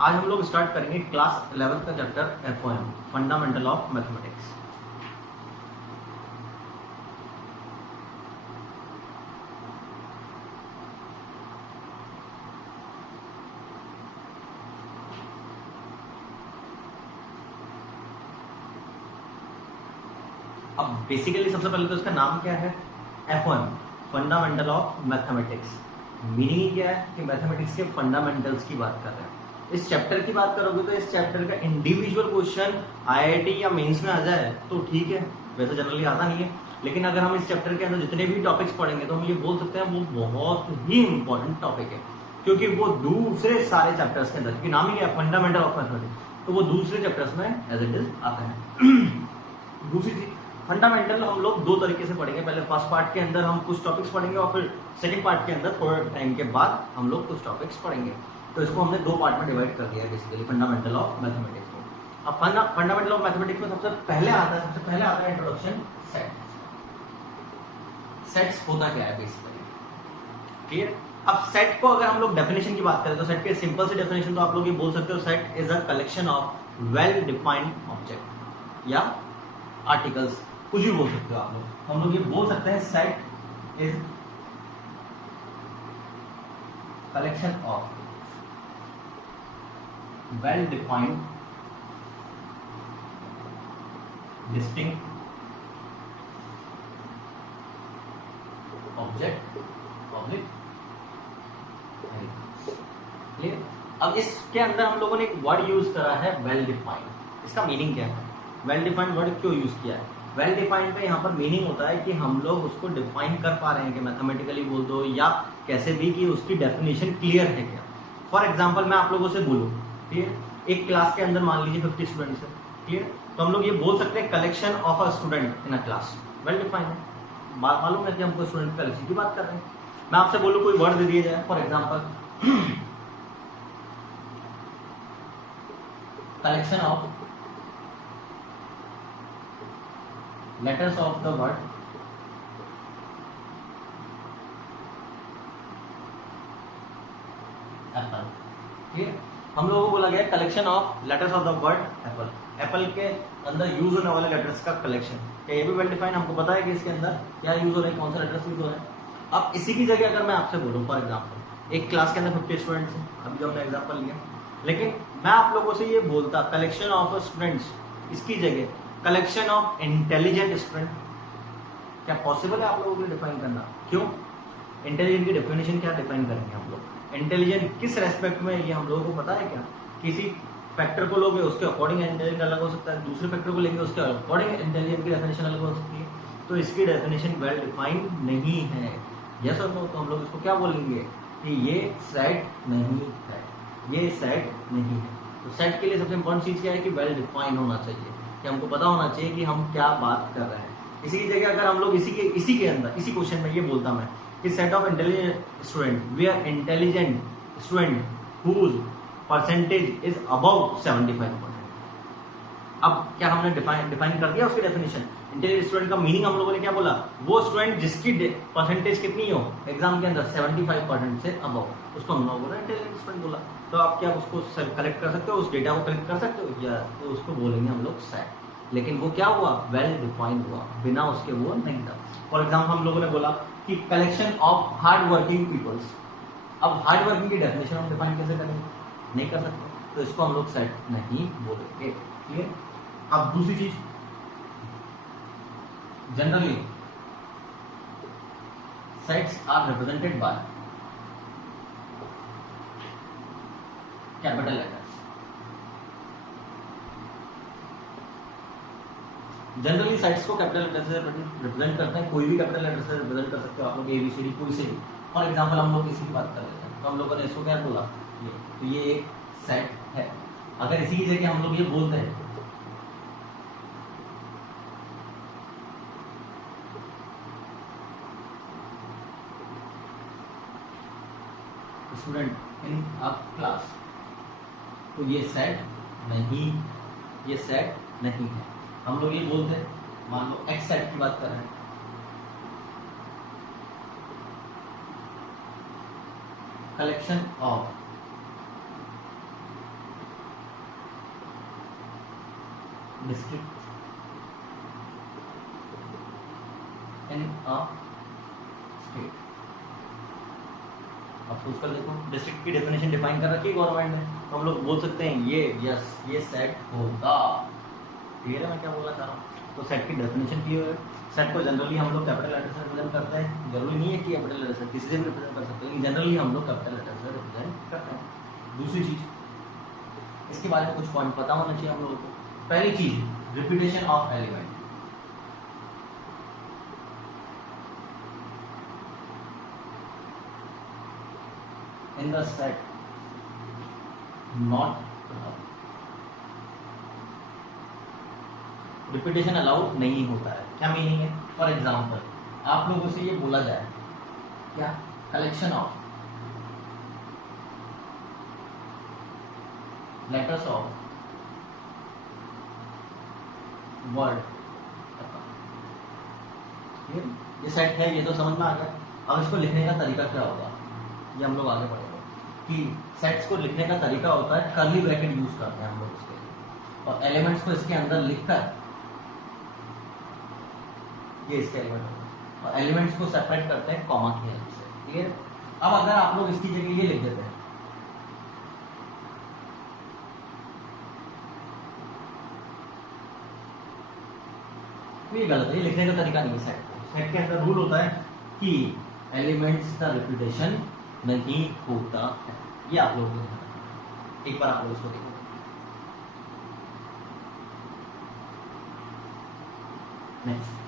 आज हम लोग स्टार्ट करेंगे क्लास 11 का chapter FOM fundamental of mathematics. अब बेसिकली सबसे पहले तो इसका नाम क्या है, FOM fundamental of mathematics. Meaning क्या है कि मैथमेटिक्स के फंडामेंटल्स की बात कर रहे हैं। इस चैप्टर की बात करोगे तो इस चैप्टर का इंडिविजुअल क्वेश्चन IIT या मेंस में आ जाए तो ठीक है, वैसे जनरली आता नहीं है। लेकिन अगर हम इस चैप्टर के अंदर जितने भी टॉपिक्स पढ़ेंगे तो हम ये बोल सकते हैं वो बहुत ही इंपॉर्टेंट टॉपिक है, क्योंकि वो दूसरे सारे चैप्टर्स के अंदर, क्योंकि नाम ही क्या है फंडामेंटल ऑफ मैथमेटिक्स, तो वो दूसरे चैप्टर्स में एज इट इज आता है। दूसरी चीज, फंडामेंटल हम लोग दो तरीके से पढ़ेंगे। पहले फर्स्ट पार्ट के अंदर हम कुछ टॉपिक्स पढ़ेंगे और फिर सेकंड पार्ट के अंदर थोड़ा टाइम के बाद हम लोग कुछ टॉपिक्स पढ़ेंगे। तो इसको हमने दो पार्ट में डिवाइड कर दिया है बेसिकली फंडामेंटल ऑफ मैथमेटिक्स को। अब फंडामेंटल ऑफ मैथमेटिक्स में सबसे पहले आता है इंट्रोडक्शन सेट। सेट्स होता क्या है बेसिकली, क्लियर। अब सेट को अगर हम लोग डेफिनेशन की बात करें तो सेट के सिंपल सी डेफिनेशन तो आप लोग ये बोल सकते हो, set is a collection of well defined object या आर्टिकल्स, कुछ भी बोल सकते हो आप लोग। हम लोग ये बोल सकते हैं set is collection of well defined distinct object public. Clear. अब इसके अंदर हम लोगों ने एक वर्ड यूज करा है वेल डिफाइंड। इसका मीनिंग क्या है, वेल डिफाइंड वर्ड क्यों यूज किया है? वेल डिफाइंड का यहाँ पर मीनिंग होता है कि हम लोग उसको डिफाइन कर पा रहे हैं कि मैथमेटिकली बोल दो या कैसे भी, कि उसकी डेफिनेशन क्लियर है क्या। फॉर एग्जांपल मैं आप लोगों से बोलूँ, ठीक है, एक क्लास के अंदर मान लीजिए 50 स्टूडेंट्स है, क्लियर, तो हम लोग ये बोल सकते हैं collection of a student in a class. Well defined है, मालूम है कि हमको स्टूडेंट कलेक्शन की बात कर रहे हैं। मैं आपसे बोलूँ कोई वर्ड दे दिया जाए, for example collection of letters of the word Apple. ठीक है, हम लोगों को बोला गया collection of letters of the word Apple. Apple के अंदर यूज होने वाले लेटर्स का कलेक्शन, क्या ये भी वेल डिफाइन? हमको पता है कि इसके अंदर क्या यूज हो रहे हैं, कौन सा लेटर्स यूज हो रहे हैं। अब इसी की जगह अगर मैं आपसे बोलूं, फॉर एग्जाम्पल एक क्लास के अंदर 50 स्टूडेंट्स हैं, अभी जो हमने एग्जाम्पल लिया, लेकिन मैं आप लोगों से ये बोलता कलेक्शन ऑफ स्टूडेंट्स, इसकी जगह कलेक्शन ऑफ इंटेलिजेंट स्टूडेंट, क्या पॉसिबल है आप लोगों को डिफाइन करना? क्यों? इंटेलिजेंट की डेफिनेशन क्या डिफाइन करेंगे हम लोग? इंटेलिजेंट किस रेस्पेक्ट में, ये हम लोगों को पता है क्या? किसी फैक्टर को लोगे उसके अकॉर्डिंग इंटेलिजेंट अलग हो सकता है, दूसरे फैक्टर को लेंगे उसके अकॉर्डिंग इंटेलिजेंट की डेफिनेशन अलग हो सकती है। तो इसकी डेफिनेशन वेल डिफाइंड नहीं है। यस और नो? तो हम लोग इसको क्या बोलेंगे कि ये सेट नहीं है, ये सेट नहीं है। तो सेट के लिए सबसे इंपॉर्टेंट चीज क्या है कि वेल डिफाइंड होना चाहिए, कि हमको पता होना चाहिए कि हम क्या बात कर रहे हैं। इसी की जगह अगर हम लोग इसी के अंदर इसी क्वेश्चन में ये बोलता मैं कि set of intelligent student where intelligent student whose percentage is above 75%। अब क्या हमने डिफाइन कर दिया उसकी डेफिनेशन। इंटेलिजेंट स्टूडेंट का मीनिंग हम लोगों ने क्या बोला, वो स्टूडेंट जिसकी परसेंटेज कितनी हो एग्जाम के अंदर 75% से अबव, उसको हम लोगों ने इंटेलिजेंट स्टूडेंट बोला। तो आप क्या उसको कलेक्ट कर सकते हो, उस डेटा को कलेक्ट कर सकते हो या तो उसको बोलेंगे हम लोग सेट। लेकिन वो क्या हुआ, वेल डिफाइंड हुआ, बिना उसके वो नहीं था। फॉर एग्जाम्पल हम लोगों ने बोला कि collection of hard working peoples. अब हार्ड वर्किंग की डेफिनेशन हम डिफाइन कैसे करेंगे? नहीं कर सकते, तो इसको हम लोग सेट नहीं बोलेंगे। क्लियर। अब दूसरी चीज, generally sets are represented by capital letters. Generally sets को कैपिटल लेटर से रिप्रेजेंट करते हैं, कोई भी कैपिटल लेटर से रिप्रेजेंट कर सकते हो आप लोग, ABCD कोई से भी। फॉर एग्जांपल हम लोग इसी की बात कर लेते हैं, तो हम लोगों ने इसको क्या बोला, ये तो ये एक सेट है। अगर इसी की जगह हम लोग ये बोलते हैं स्टूडेंट इन अ क्लास, तो ये सेट नहीं, ये सेट नहीं है। हम लोग ये बोलते हैं, मान लो एक्स सेट की बात कर रहे हैं, collection of district in a state. अब सोच कर देखो, डिस्ट्रिक्ट की डेफिनेशन डिफाइन कर रखी है गवर्नमेंट ने, तो हम लोग बोल सकते हैं ये यस ये सेट होगा। क्लियर है मैं क्या बोलना चाह रहा हूँ? तो सेट की डेफिनेशन क्लियर है। सेट को जनरली हम लोग कैपिटल लेटर से रिप्रेजेंट करते हैं, जरूरी नहीं है कि कैपिटल लेटर से, किसी से भी रिप्रेजेंट कर सकते हैं, लेकिन जनरली हम लोग कैपिटल लेटर से रिप्रेजेंट करते हैं। दूसरी चीज, इसके बारे में कुछ पॉइंट पता होना चाहिए हम लोगों को। पहली चीज, repetition of element. In the set not repetition allowed नहीं होता है। क्या मीनिंग है? फॉर एग्जाम्पल, आप लोगों से ये बोला जाए क्या, collection of letters of word, ये सेट है, ये तो समझ में आ गया। अब इसको लिखने का तरीका क्या होगा, ये हम लोग आगे पढ़ेंगे कि सेट्स को लिखने का तरीका होता है, कर्ली ब्रैकेट यूज करते हैं हम लोग इसके लिए, और एलिमेंट्स को इसके अंदर लिखकर, ये इसके एलिमेंट होते हैं, और एलिमेंट्स को सेपरेट करते हैं कॉमा की हेल्प से। ठीक है, अब अगर आप लोग इसकी जगह ये लिख देते हैं, तो ये गलत है, ये लिखने का तरीका नहीं है सेट को। सेट के अंदर रूल होता है कि एलिमेंट्स का रिपीटेशन नहीं होता है। ये आप लोगों को ध्यान रखना है। एक बार आप लोग इसको देखो, नेक्स्ट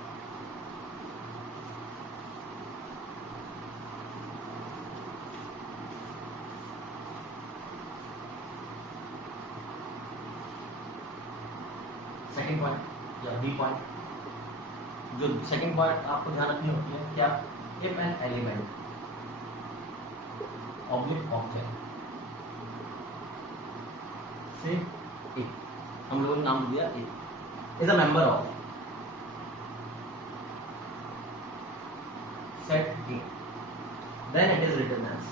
सेकंड पॉइंट या बी पॉइंट। जो सेकंड पॉइंट आपको ध्यान रखनी होती है क्या, if an element object object से ए, हम लोगों ने नाम दिया A, is a member of set A, then it is written as,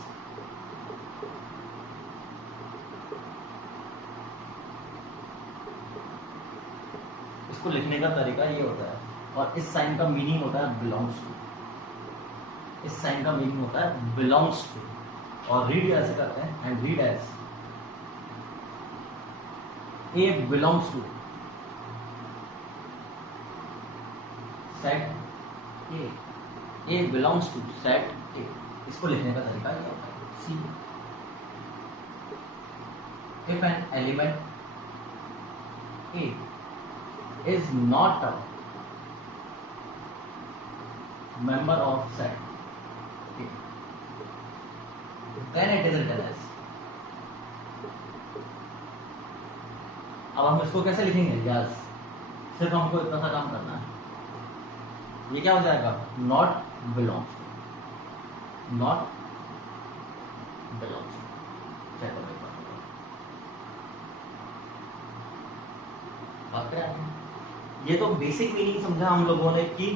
इसको लिखने का तरीका ये होता है, और इस साइन का मीनिंग होता है बिलोंग्स टू, इस साइन का मीनिंग होता है बिलोंग्स टू, और रीड ऐसे करते हैं, and read as A belongs to set A, A belongs to set A. इसको लिखने का तरीका ये होता है, see if an element A is not a member of set A, then it is written as। अब हम इसको कैसे लिखेंगे, यस, सिर्फ हमको इतना सा काम करना है, ये क्या हो जाएगा, not belongs to, not belongs to. बात करें, ये तो बेसिक मीनिंग समझा हम लोगों ने कि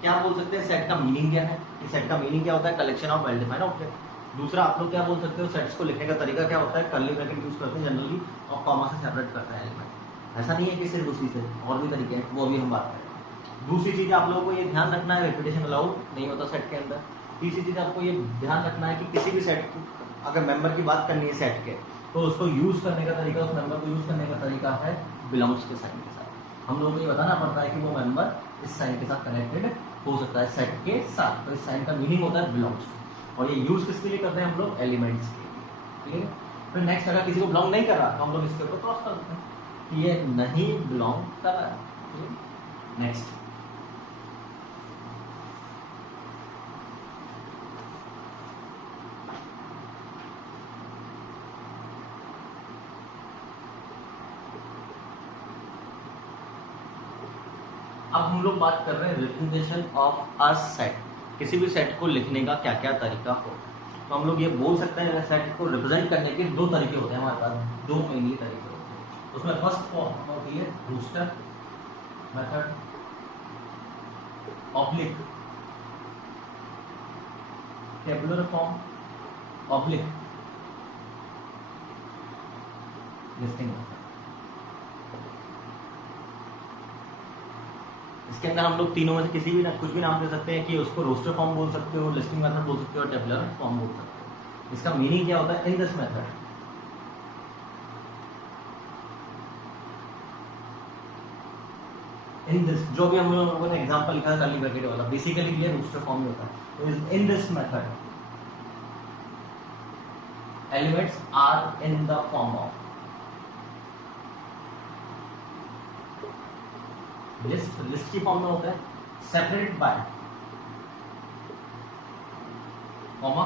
क्या बोल सकते हैं सेट का मीनिंग क्या है, कि सेट का मीनिंग क्या होता है, collection of well defined object. दूसरा आप लोग क्या बोल सकते हो, सेट्स को लिखने का तरीका क्या होता है, कर्ली ब्रैकेट यूज करते हैं जनरली, और कॉमा से सेपरेट करते हैं एलिमेंट। ऐसा नहीं है कि सिर्फ उसी से, और भी तरीके हैं, वो भी हम बात करें। दूसरी चीज आप लोगों को ये ध्यान रखना है, रिपीटेशन अलाउड नहीं होता सेट के अंदर। तीसरी चीज आपको ये ध्यान रखना है कि किसी भी सेट को अगर मेंबर की बात करनी है सेट के, तो उसको यूज करने का तरीका, उस मेंबर को यूज करने का तरीका है बिलोंग्स के साइन के साथ। हम लोगों को ये बताना पड़ता है कि वो मेंबर इस साइन के साथ कनेक्टेड हो सकता है सेट के साथ, तो इस साइन का मीनिंग होता है बिलोंग्स, और ये यूज किसके लिए करते हैं हम लोग, एलिमेंट्स के लिए। ठीक है, फिर नेक्स्ट, अगर किसी को बिलोंग नहीं कर रहा तो हम लोग इसके ऊपर क्रॉस कर देते हैं कि ये नहीं बिलोंग कर रहा है। नेक्स्ट, अब हम लोग बात कर रहे हैं रिप्रेजेंटेशन ऑफ अ सेट, किसी भी सेट को लिखने का क्या क्या तरीका हो। तो हम लोग ये बोल सकते हैं सेट को रिप्रेजेंट करने के दो तरीके होते हैं हमारे पास, दो मेनली तरीके होते हैं। उसमें फर्स्ट फॉर्म होती है Brewster method, oblique tabular form, oblique listing. इसके अंदर हम लोग तीनों में से किसी भी कुछ भी नाम दे सकते हैं कि उसको रोस्टर फॉर्म बोल सकते हो, लिस्टिंग मेथड बोल सकते हो, टेबुलर फॉर्म बोल सकते हो। इसका मीनिंग क्या होता है? In this method in this, जो भी हम लोगों ने एग्जांपल लिखा है कर्ली ब्रैकेट वाला, बेसिकली ये रोस्टर फॉर्म ही होता है। तो in this method elements are in the form of list, list की फॉर्म में होता है separated by comma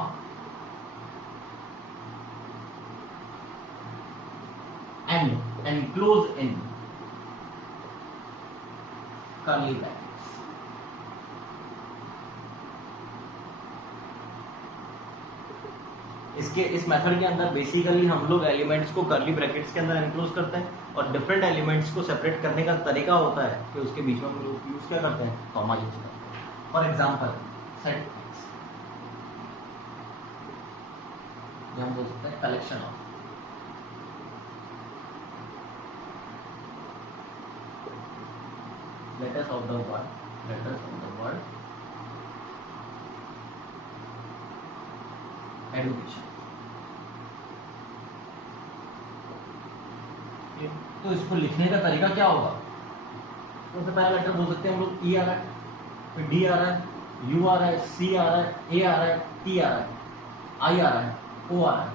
and enclose in curly brackets. इसके इस मेथड के अंदर बेसिकली हम लोग एलिमेंट्स को कर्ली ब्रैकेट्स के अंदर एनक्लोज करते हैं और डिफरेंट एलिमेंट्स को सेपरेट करने का तरीका होता है कि उसके बीच में हम लोग यूज क्या करते हैं? कॉमा यूज करते हैं। फॉर एग्जांपल सेट एक्स, ये हम बोल सकते हैं collection of letters of the word education। तो इसको लिखने का तरीका क्या होगा? तो सबसे पहला लेटर बोल सकते हैं हम लोग ई आ रहा है, फिर डी आ रहा है, यू आ रहा है, सी आ रहा है, ए आ रहा है, टी आ रहा है, आई आ रहा है, ओ आ रहा है।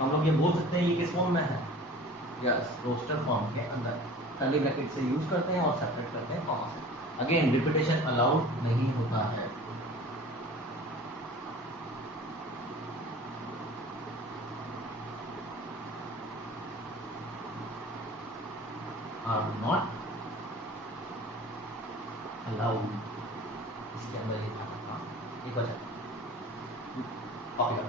हम लोग ये बोल सकते हैं ये किस फॉर्म में है? यस, रोस्टर फॉर्म के अंदर कर्ली ब्रैकेट से यूज करते हैं और सेपरेट करते हैं कॉमा से। अगेन रिपीटेशन अलाउड नहीं होता है। आर नॉट अलाउड, इसके अंदर एक वजह कॉपी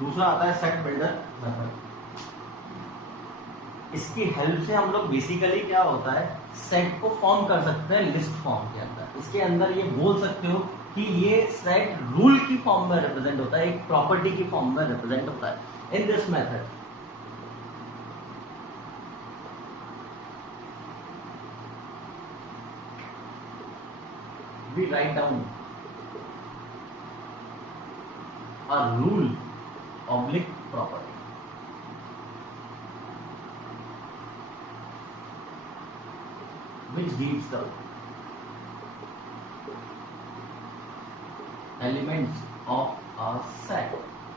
दूसरा आता है सेट बिल्डर मेथड। इसकी हेल्प से हम लोग बेसिकली क्या होता है, सेट को फॉर्म कर सकते हैं लिस्ट फॉर्म के अंदर। इसके अंदर ये बोल सकते हो कि ये सेट रूल की फॉर्म में रिप्रेजेंट होता है, एक प्रॉपर्टी की फॉर्म में रिप्रेजेंट होता है। In this method we write down a rule oblique property which gives the elements of a set,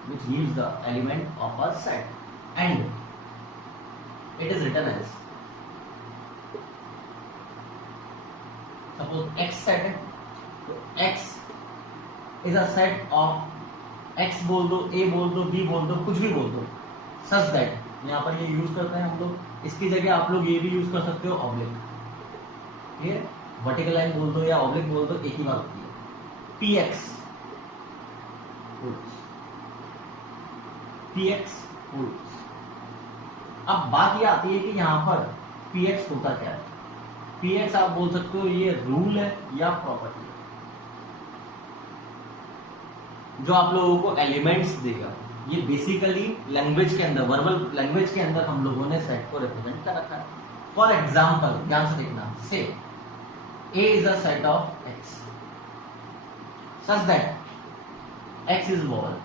which gives the element of a set, and it is written as, suppose x set है तो x is a set of x बोल दो, a बोल दो, b बोल दो, कुछ भी बोल दो, सच दैट यहाँ पर ये यूज करते हैं हम लोग। इसकी जगह आप लोग ये भी यूज कर सकते हो ऑब्लिक, ठीक है, वर्टिकल लाइन बोल दो या ऑब्लिक बोल दो, एक ही बात होती है। px rules। अब बात ये आती है कि यहाँ पर px होता क्या है। px आप बोल सकते हो ये रूल है या प्रॉपर्टी है जो आप लोगों को एलिमेंट्स देगा। ये बेसिकली लैंग्वेज के अंदर, वर्बल लैंग्वेज के अंदर हम लोगों ने सेट को रिप्रेजेंट कर रखा है। फॉर एग्जाम्पल ध्यान से देखना, से A is a set of x such that x is vowel।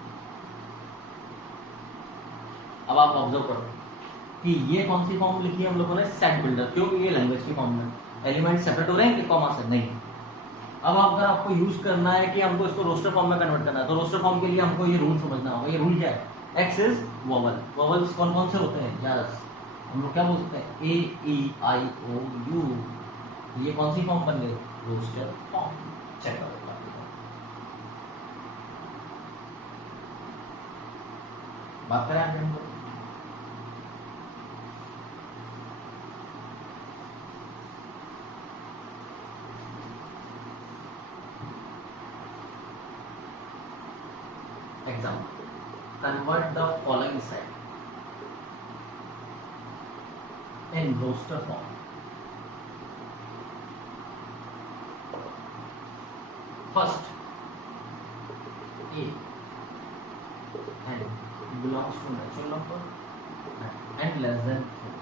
अब आप ऑब्जर्व करो कि ये कौन सी फॉर्म लिखी है हम लोगों ने, सेट बिल्डर। क्योंकि ये लैंग्वेज की फॉर्म में एलिमेंट सेपरेट हो रहे हैं कि कॉमा से नहीं। अब अगर आपको यूज करना है कि हमको इसको रोस्टर फॉर्म में कन्वर्ट करना है, तो रोस्टर फॉर्म के लिए हमको ये रूल समझना होगा। ये रूल क्या है? x is vowel. वोवल्स कौन कौन से होते हैं? यस, हम लोग क्या बोल सकते हैं? A E I O U। ये कौन सी फॉर्म बन गई? Roster form. चेक करो, बात करें आगे हमको example. Convert the following set in roster form. First, A and belongs to natural number and less than 4.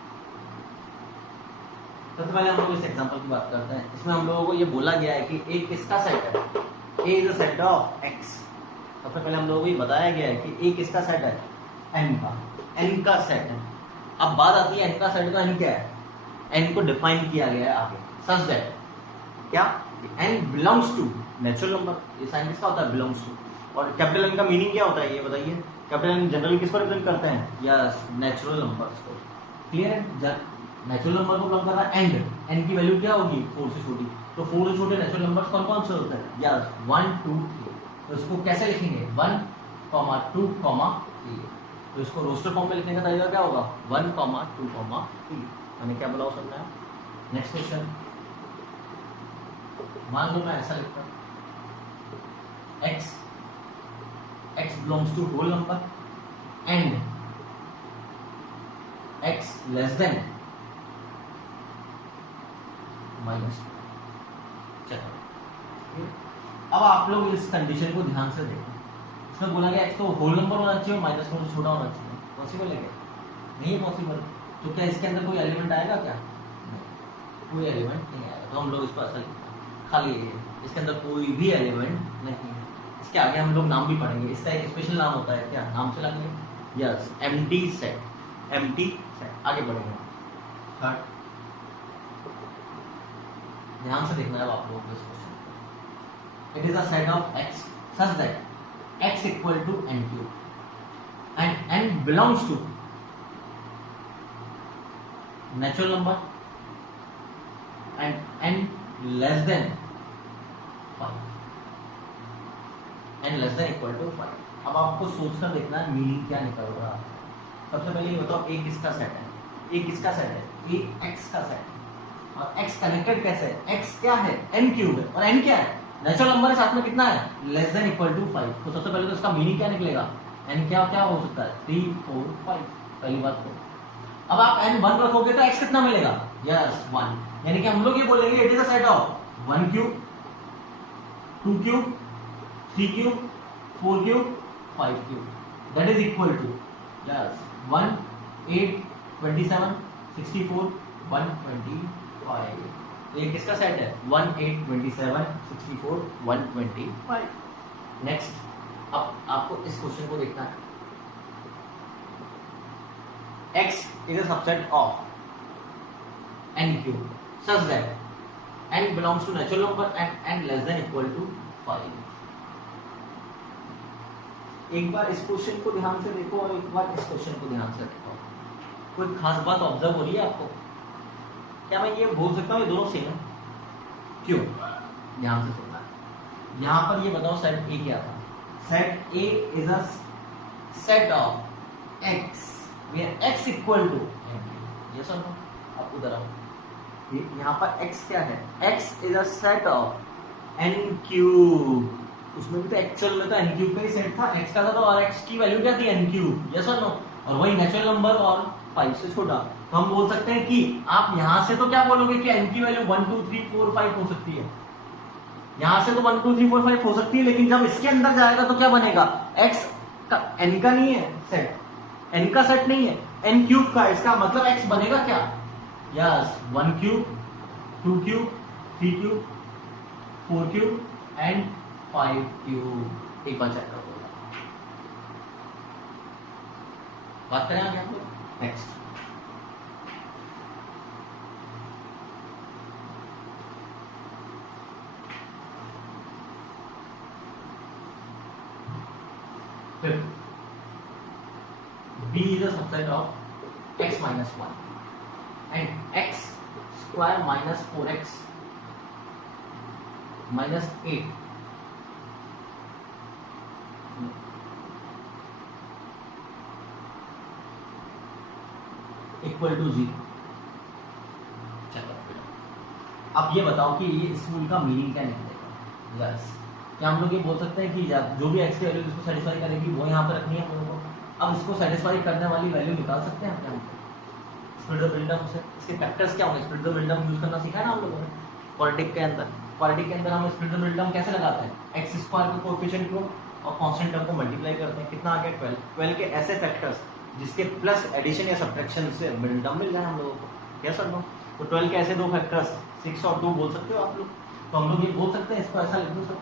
सबसे पहले हम लोग इस एग्जांपल की बात करते हैं। इसमें हम लोगों को ये बोला गया है कि A किसका सेट है? A is a set of X। सबसे पहले हम लोगों को ये बताया गया है कि A किसका सेट है? N का। N का सेट है। अब बात आती है N का सेट का। N क्या है? N को डिफाइन किया गया है आगे सच दैट क्या N belongs to natural number. ये साइन किसका होता है? Belongs to. और कैपिटल N का मीनिंग क्या होता है ये बताइए? कैपिटल N जनरली किसको रिप्रेजेंट करते हैं? यस, नेचुरल नंबर्स को। क्लियर है? नेचुरल नंबर को बिलोंग कर रहा है एंड N की वैल्यू क्या होगी? 4 से छोटी। तो 4 से छोटे नेचुरल नंबर्स कौन कौन से होते हैं? यस, 1 2 3। तो इसको कैसे लिखेंगे? 1 2 3। तो इसको रोस्टर फॉर्म में लिखने का तरीका क्या होगा? 1 2 3। मैंने क्या बोला समझना है? नेक्स्ट क्वेश्चन, मान लो मैं ऐसा लिखता हूं x belongs to whole number and x less than minus. चलो अब आप लोग इस कंडीशन को ध्यान से देखें। इसमें बोला गया x तो होल नंबर होना चाहिए, माइनस में छोटा होना चाहिए। पॉसिबल है क्या? नहीं है पॉसिबल। तो क्या इसके अंदर कोई एलिमेंट आएगा क्या? नहीं, कोई एलिमेंट नहीं आएगा। तो हम लोग इसको ऐसा लिखते हैं, खाली इसके अंदर कोई भी एलिमेंट नहीं है। इसके आगे हम लोग नाम भी पढ़ेंगे। इसका एक स्पेशल नाम होता है, क्या नाम से लगेंगे? Yes, empty set. Empty set. आगे बढ़ेंगे। थर्ड, ध्यान से देखना है आप लोगों को इस question. It is a set of x such that x equal to n cube and n belongs to natural number and n less than 5, n less than equal to 5। अब आपको सोचकर देखना है मीनिंग क्या निकल रहा है। सबसे पहले ये बताओ a किसका सेट है? a किसका सेट है? a x का सेट है। और x कनेक्टेड कैसे है? x क्या है? n क्यूब है। और n क्या है? नेचुरल नंबर साथ में कितना है? Less than equal to 5। तो सबसे पहले तो इसका मीनिंग क्या निकलेगा? n क्या क्या हो सकता है? 3 4 5। पहली बात तो अब आप n 1 रखोगे तो x कितना मिलेगा? यस 1। यानी कि हम लोग ये बोलेंगे it is a set of 1 cube 2 cube 3 cube 4 cube 5 cube that is equal to yes 1 8 27 64 125। ये किसका सेट है? 1 8 27 64 125। नेक्स्ट, अब आपको इस क्वेश्चन को देखना है। x is a subset of n cube such that n belongs to natural number and n less than equal to 5। एक बार इस क्वेश्चन को ध्यान से देखो और एक बार इस क्वेश्चन को ध्यान से देखो। कोई खास बात ऑब्जर्व हो रही है आपको? क्या मैं ये बोल सकता हूँ ये दोनों सेम है? क्यों? ध्यान से सुनना। यहाँ पर ये बताओ सेट ए क्या था? Set A is a set of x where x equal to yes or no? आप उधर आओ। यहाँ पर x क्या है? x is a set of n cube। उसमें भी तो एक्चुअल में तो n क्यूब का ही सेट था, x का था। तो और x की वैल्यू क्या थी? n cube. यस और नो? और वही नेचुरल नंबर और 5 से छोटा। तो हम बोल सकते हैं कि आप यहां से तो क्या बोलोगे कि n की वैल्यू 1 2 3 4 5 हो सकती है। यहां से तो 1 2 3 4 5 हो सकती है, लेकिन जब इसके अंदर जाएगा तो क्या बनेगा? x का n का नहीं है सेट, n का सेट नहीं है, n क्यूब का। इसका मतलब x बनेगा क्या? Yes 1 cube 2 cube 3 cube 4 cube and 5 cube. एक बार चेक कर दो। बात करें आगे हम लोग। Next, b is a subset of x minus 1 and x square minus 4x minus 8 equal to 0। चलो अब ये बताओ कि ये स्कूल का मीनिंग क्या निकलेगा। यस, क्या हम लोग ये बोल सकते हैं कि जो भी एक्स की वैल्यू इसको सेटिस्फाई करेगी वो यहाँ पर रखनी है हम लोगों को। अब इसको सेटिस्फाई करने वाली वैल्यू निकाल सकते हैं क्या हम स्प्लिट द बिल्डअप से? इसके फैक्टर्स क्या होंगे? स्प्लिट द बिल्डअप यूज करना सीखा है ना हम लोगों ने क्वाड्रेटिक के अंदर। क्वाड्रेटिक के अंदर हम स्प्लिट द बिल्डअप कैसे लगाते हैं? एक्स स्क्वायर के कोएफिशिएंट को और कांस्टेंट टर्म को मल्टीप्लाई करते हैं। कितना आ गया? 12। 12 के ऐसे फैक्टर्स जिसके प्लस एडिशन या सब्ट्रैक्शन से बिल्डअप मिल जाए हम लोगों को। क्या सर लो? तो 12 के ऐसे दो फैक्टर्स 6 और 2 बोल सकते हो आप लोग। तो हम लोग ये बोल सकते हैं, इसको ऐसा लिख दो sir,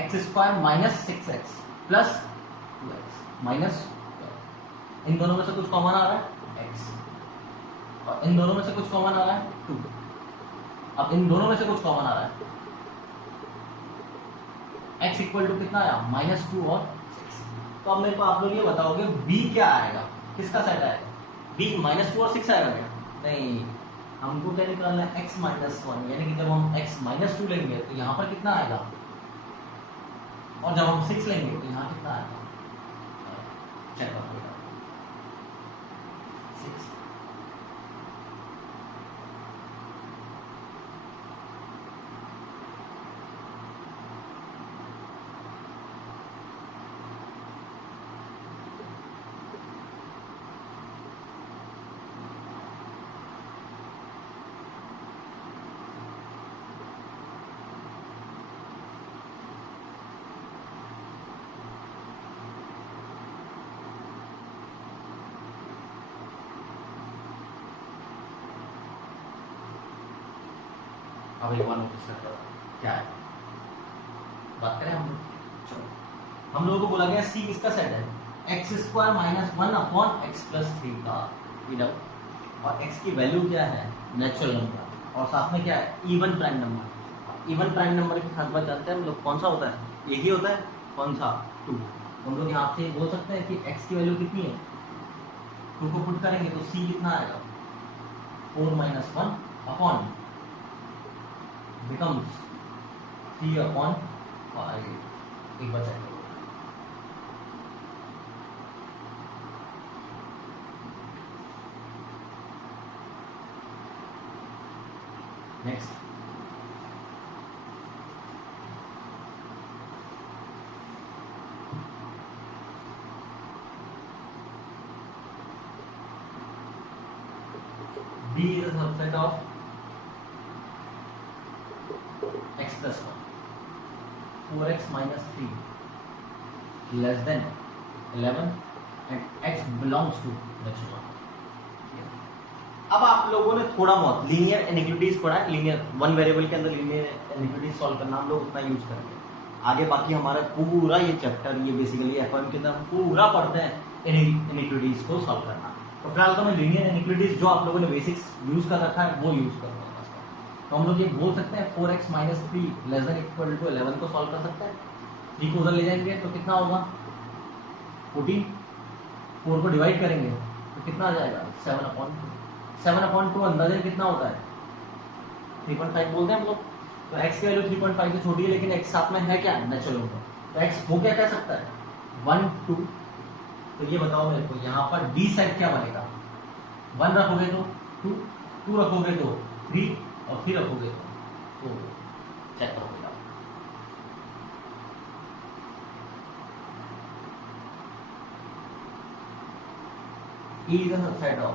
X square minus 6x plus 2x minus, इन दोनों में से कुछ कॉमन आ रहा है x, और इन दोनों में से कुछ कॉमन आ रहा है 2। अब इन दोनों में से कुछ कॉमन आ रहा है, x इक्वल टू कितना आया? -2 और 6। तो अब मेरे को आप लोग ये बताओगे b क्या आएगा, किसका सेट आएगा? b -2 और 6 आएगा क्या? नहीं, हमको क्या निकालना है? x -1, यानी कि जब हम x -2 लेंगे तो यहाँ पर कितना आएगा, और जब हम 6 लेंगे तो यहाँ कितना आएगा? चेक करो 6। अब एक बार नोटिस करते हैं क्या है, बात करें हम लोग। चलो, हम लोगों को बोला गया c किसका सेट है? X square minus 1 upon x plus 3 का विदाउट, और x की वैल्यू क्या है? नेचुरल नंबर, और साथ में क्या है? Even prime number. Even prime number की खास बात जानते हैं हम लोग, कौन सा होता है? एक ही होता है, कौन सा? 2। हम लोग यहाँ से बोल सकते हैं कि x की वैल्यू कितनी है? 2 को पुट करेंगे तो c कितना आएगा? 4 - 1 अपॉन becomes 3 upon 5। एक बार चेक करो, next b is a subset of x plus 1, 4x minus 3 less than 11 and x belongs to natural number। अब आप लोगों ने थोड़ा बहुत लीनियर इनइक्वालिटीज पढ़ा है, लीनियर वन वेरिएबल के अंदर लीनियर इनइक्वालिटीज सॉल्व करना हम लोग उतना यूज करेंगे। आगे बाकी हमारा पूरा ये चैप्टर, ये बेसिकली एफएम के अंदर पूरा पढ़ते हैं इनइक्वालिटीज को सॉल्व करना। तो फिलहाल तो मैं लीनियर इनइक्वालिटीज जो आप लोगों ने बेसिक्स यूज कर रखा है वो यूज करूंगा। तो हम लोग ये बोल सकते हैं 4x minus 3 less than equal to 11 को सॉल्व कर सकते हैं। 3 को उधर ले जाएंगे तो कितना होगा? 14। 4 को डिवाइड करेंगे तो कितना आ जाएगा? 7/2। 7/2 अंदाजन कितना होता है? 3.5 बोलते हैं हम लोग। तो x की वैल्यू 3.5 से छोटी है, लेकिन x साथ में है क्या? Natural number. तो x हो क्या कह सकता है? 1 2। तो ये बताओ मेरे को, यहाँ पर d सेट क्या बनेगा? 1 रखोगे तो 2, 2 रखोगे तो 3, और फिर रखोगे तो चेक करोगे आप। E is a subset of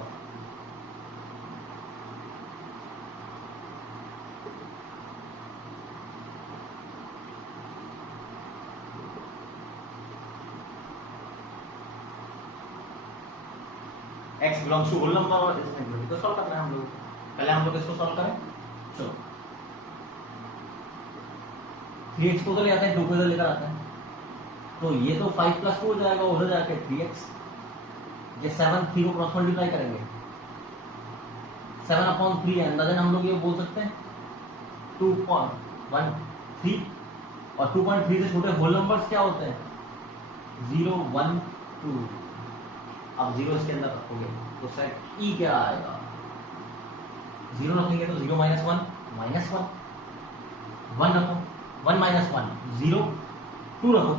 x belongs to whole number और इस नेगेटिव को सॉल्व करना है हम लोग। पहले हम लोग इसको सॉल्व करें। चलो 3x को तो ले आते हैं, 2 को इधर लेकर आते हैं, तो ये तो 5 + 2 हो जाएगा, उधर जाके 3x। ये 7 3 को क्रॉस मल्टीप्लाई करेंगे, 7/3 अंदाजन हम लोग ये बोल सकते हैं 2.13, और 2.3 से छोटे होल नंबर्स क्या होते हैं? 0 1 2। अब 0 इसके अंदर रखोगे तो सेट E क्या आएगा? 0 रखेंगे तो 0 - 1 -1, 1 रखो 1 - 1 0, 2 रखो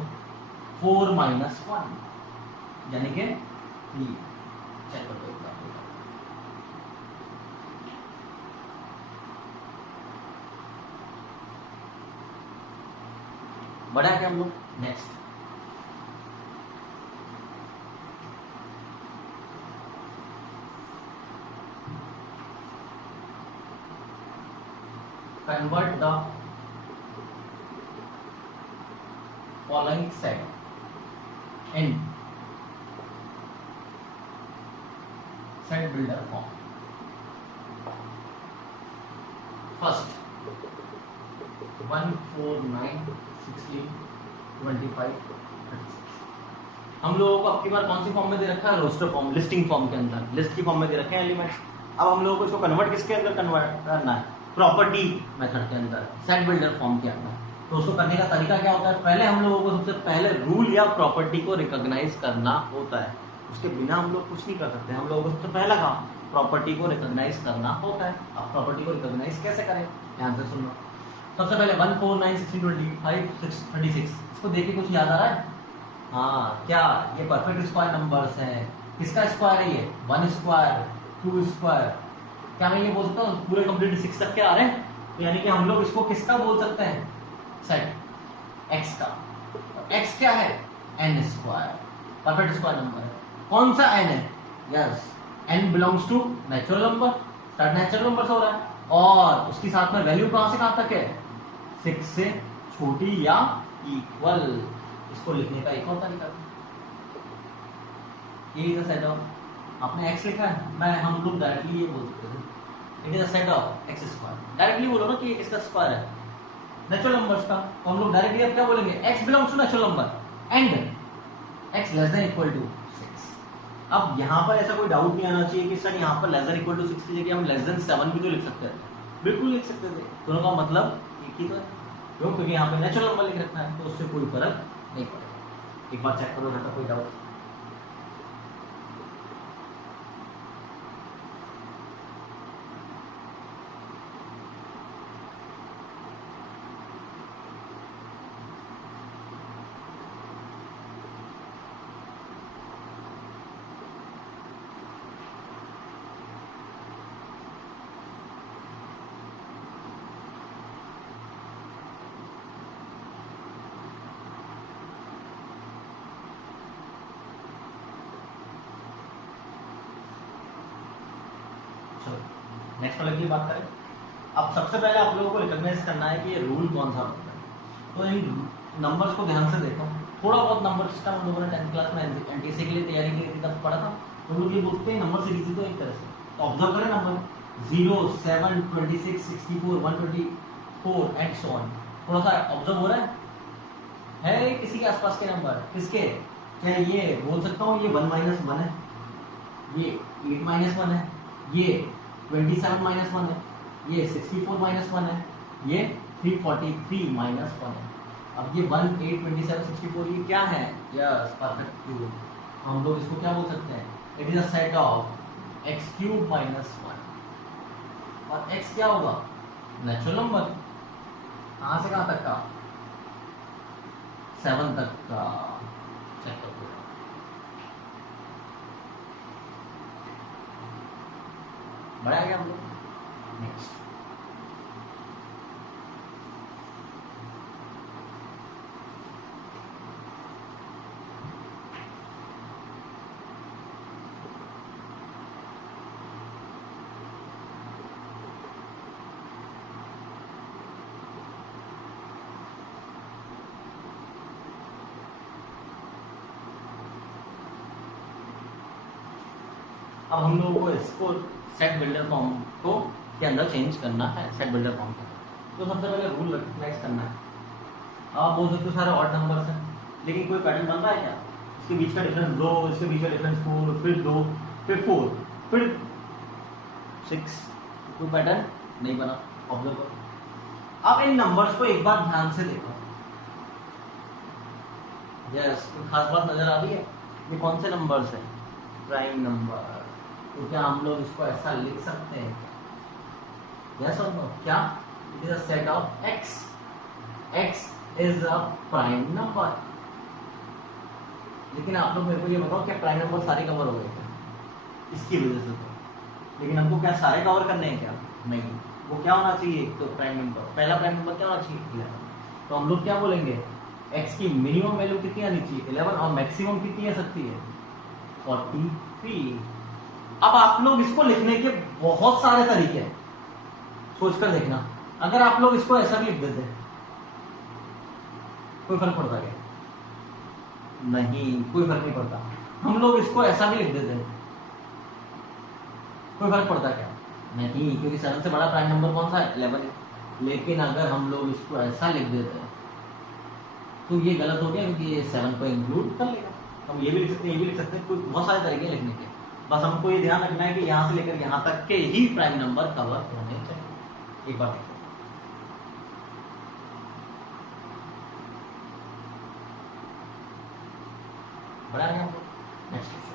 4 - 1 यानी कि 3। चेक कर दो एक बार। बढ़ा के हम लोग next convert the following set in set builder form. First 1 4 9 16 25 36 हम लोगों को अब की बार कौन सी फॉर्म में दे रखा है? रोस्टर फॉर्म, लिस्टिंग फॉर्म के अंदर, लिस्ट की फॉर्म में दे रखे हैं एलिमेंट्स। अब हम लोगों को इसको कन्वर्ट किसके अंदर कन्वर्ट करना है? प्रॉपर्टी मेथड के अंदर, सेट बिल्डर फॉर्म के अंदर। तो उसको करने का तरीका क्या होता है? पहले हम लोगों को सबसे पहले रूल या प्रॉपर्टी को रिकॉग्नाइज करना होता है, उसके बिना हम लोग कुछ नहीं कर सकते। हम लोगों को सबसे पहला काम प्रॉपर्टी को रिकॉग्नाइज करना होता है। अब प्रॉपर्टी को रिकॉग्नाइज कैसे करें? ध्यान से सुन लो। सबसे पहले 1 4 9 16 25 6 26 इसको देख के कुछ याद आ रहा है? हाँ, क्या ये परफेक्ट स्क्वायर नंबर्स हैं? किसका स्क्वायर है ये? 1 स्क्वायर 2 स्क्वायर। क्या मैं ये बोल सकता हूँ पूरे कंप्लीट 6 तक के आ रहे हैं? तो यानी कि हम लोग इसको किसका बोल सकते हैं? सेट x का। x क्या है? n square, perfect square number है। कौन सा n है? Yes, n belongs to natural number, start natural number से हो रहा है, और उसके साथ में वैल्यू कहां से कहां तक है? 6 से छोटी या इक्वल। इसको लिखने का एक और तरीका ये इज अ सेट ऑफ, आपने x लिखा है, मैं हम लोग डायरेक्टली ये बोल सकते हैं it is a set of x square. Directly बोलो ना कि ये किसका स्क्वायर है? नेचुरल नंबर्स का। तो हम लोग डायरेक्टली अब क्या बोलेंगे? x belongs to natural number and x less than equal to 6। अब यहाँ पर ऐसा कोई डाउट नहीं आना चाहिए कि सर यहाँ पर लेस देन इक्वल टू 6 की जगह हम लेस देन 7 भी तो लिख सकते हैं। बिल्कुल लिख सकते थे, दोनों का मतलब एक ही तो है। क्यों? क्योंकि यहाँ पे नेचुरल नंबर लिख रखना है, तो उससे कोई फर्क नहीं पड़ेगा। एक बार चेक करो बेटा, कोई डाउट? नेक्स्ट वाले की बात करें। अब सबसे पहले आप लोगों को रिकॉग्नाइज करना है कि ये रूल कौन सा होता है। तो इन नंबर्स को ध्यान से देखो। थोड़ा बहुत नंबर सिस्टम हम लोगों ने 10th क्लास में एनटीसी के लिए तैयारी के लिए तब पढ़ा था। तो लोग ये बोलते हैं नंबर सीरीज तो एक तरह से, तो ऑब्जर्व करें नंबर 0 7 26 64 124 एंड सो ऑन। थोड़ा सा ऑब्जर्व हो रहा है किसी के आसपास के नंबर? किसके? क्या ये बोल सकता हूँ ये 1 - 1 है, ये 8 - 1 है, ये 27 - 1 है, ये 64 - 1 है, ये 343 - 1 है। अब ये 1 8 27 64 ये क्या है? Yes, perfect cube. हम लोग इसको क्या बोल सकते हैं? It is a set of x³ - 1। और x क्या होगा? Natural number. कहां से कहां तक का? 7 तक का। चेक करो, बढ़ा गया हम लोग। नेक्स्ट अब हम लोगों को इसको सेट बिल्डर फॉर्म को के अंदर चेंज करना है, सेट बिल्डर फॉर्म के। तो सबसे पहले रूल रिकॉग्नाइज करना है। आप बोल सकते हो सारे ऑड नंबर्स हैं, लेकिन कोई पैटर्न बन रहा है क्या? इसके बीच का डिफरेंस 2, इसके बीच का डिफरेंस 4, फिर 2, फिर 4, फिर 6, कोई पैटर्न नहीं बना। ऑब्जर्व करो। अब इन नंबर्स को एक बार ध्यान से देखो। यस, कोई खास बात नजर आ रही है? ये कौन से नंबर्स हैं? Prime number. तो क्या हम लोग इसको ऐसा लिख सकते हैं? यस और नो? क्या? It is a set of x। x is a prime number. लेकिन आप लोग मेरे को ये बताओ, क्या प्राइम नंबर सारे कवर हो गए क्या इसकी वजह से? तो लेकिन हमको क्या सारे कवर करने हैं क्या? नहीं। वो क्या होना चाहिए? तो प्राइम नंबर, पहला प्राइम नंबर क्या होना चाहिए? 11। तो हम लोग क्या बोलेंगे? x की मिनिमम वैल्यू कितनी आनी चाहिए 11 और मैक्सिमम कितनी आ सकती है 43। अब आप लोग इसको लिखने के बहुत सारे तरीके हैं, सोचकर देखना। अगर आप लोग इसको ऐसा भी लिख देते कोई फर्क पड़ता क्या? नहीं, कोई फर्क नहीं पड़ता। हम लोग इसको ऐसा भी लिख देते कोई फर्क पड़ता क्या? नहीं, क्योंकि 7 से बड़ा प्राइम नंबर कौन सा है 11 है। लेकिन अगर हम लोग इसको ऐसा लिख देते हैं तो ये गलत हो गया, क्योंकि ये 7 को इंक्लूड कर लेगा। हम ये भी लिख सकते हैं, ये भी लिख सकते हैं, कोई बहुत सारे तरीके हैं लिखने के। बस हमको ये ध्यान रखना है कि यहाँ से लेकर यहाँ तक के ही प्राइम नंबर कवर होने चाहिए। एक बार देखो, बड़ा है हमको। नेक्स्ट क्वेश्चन,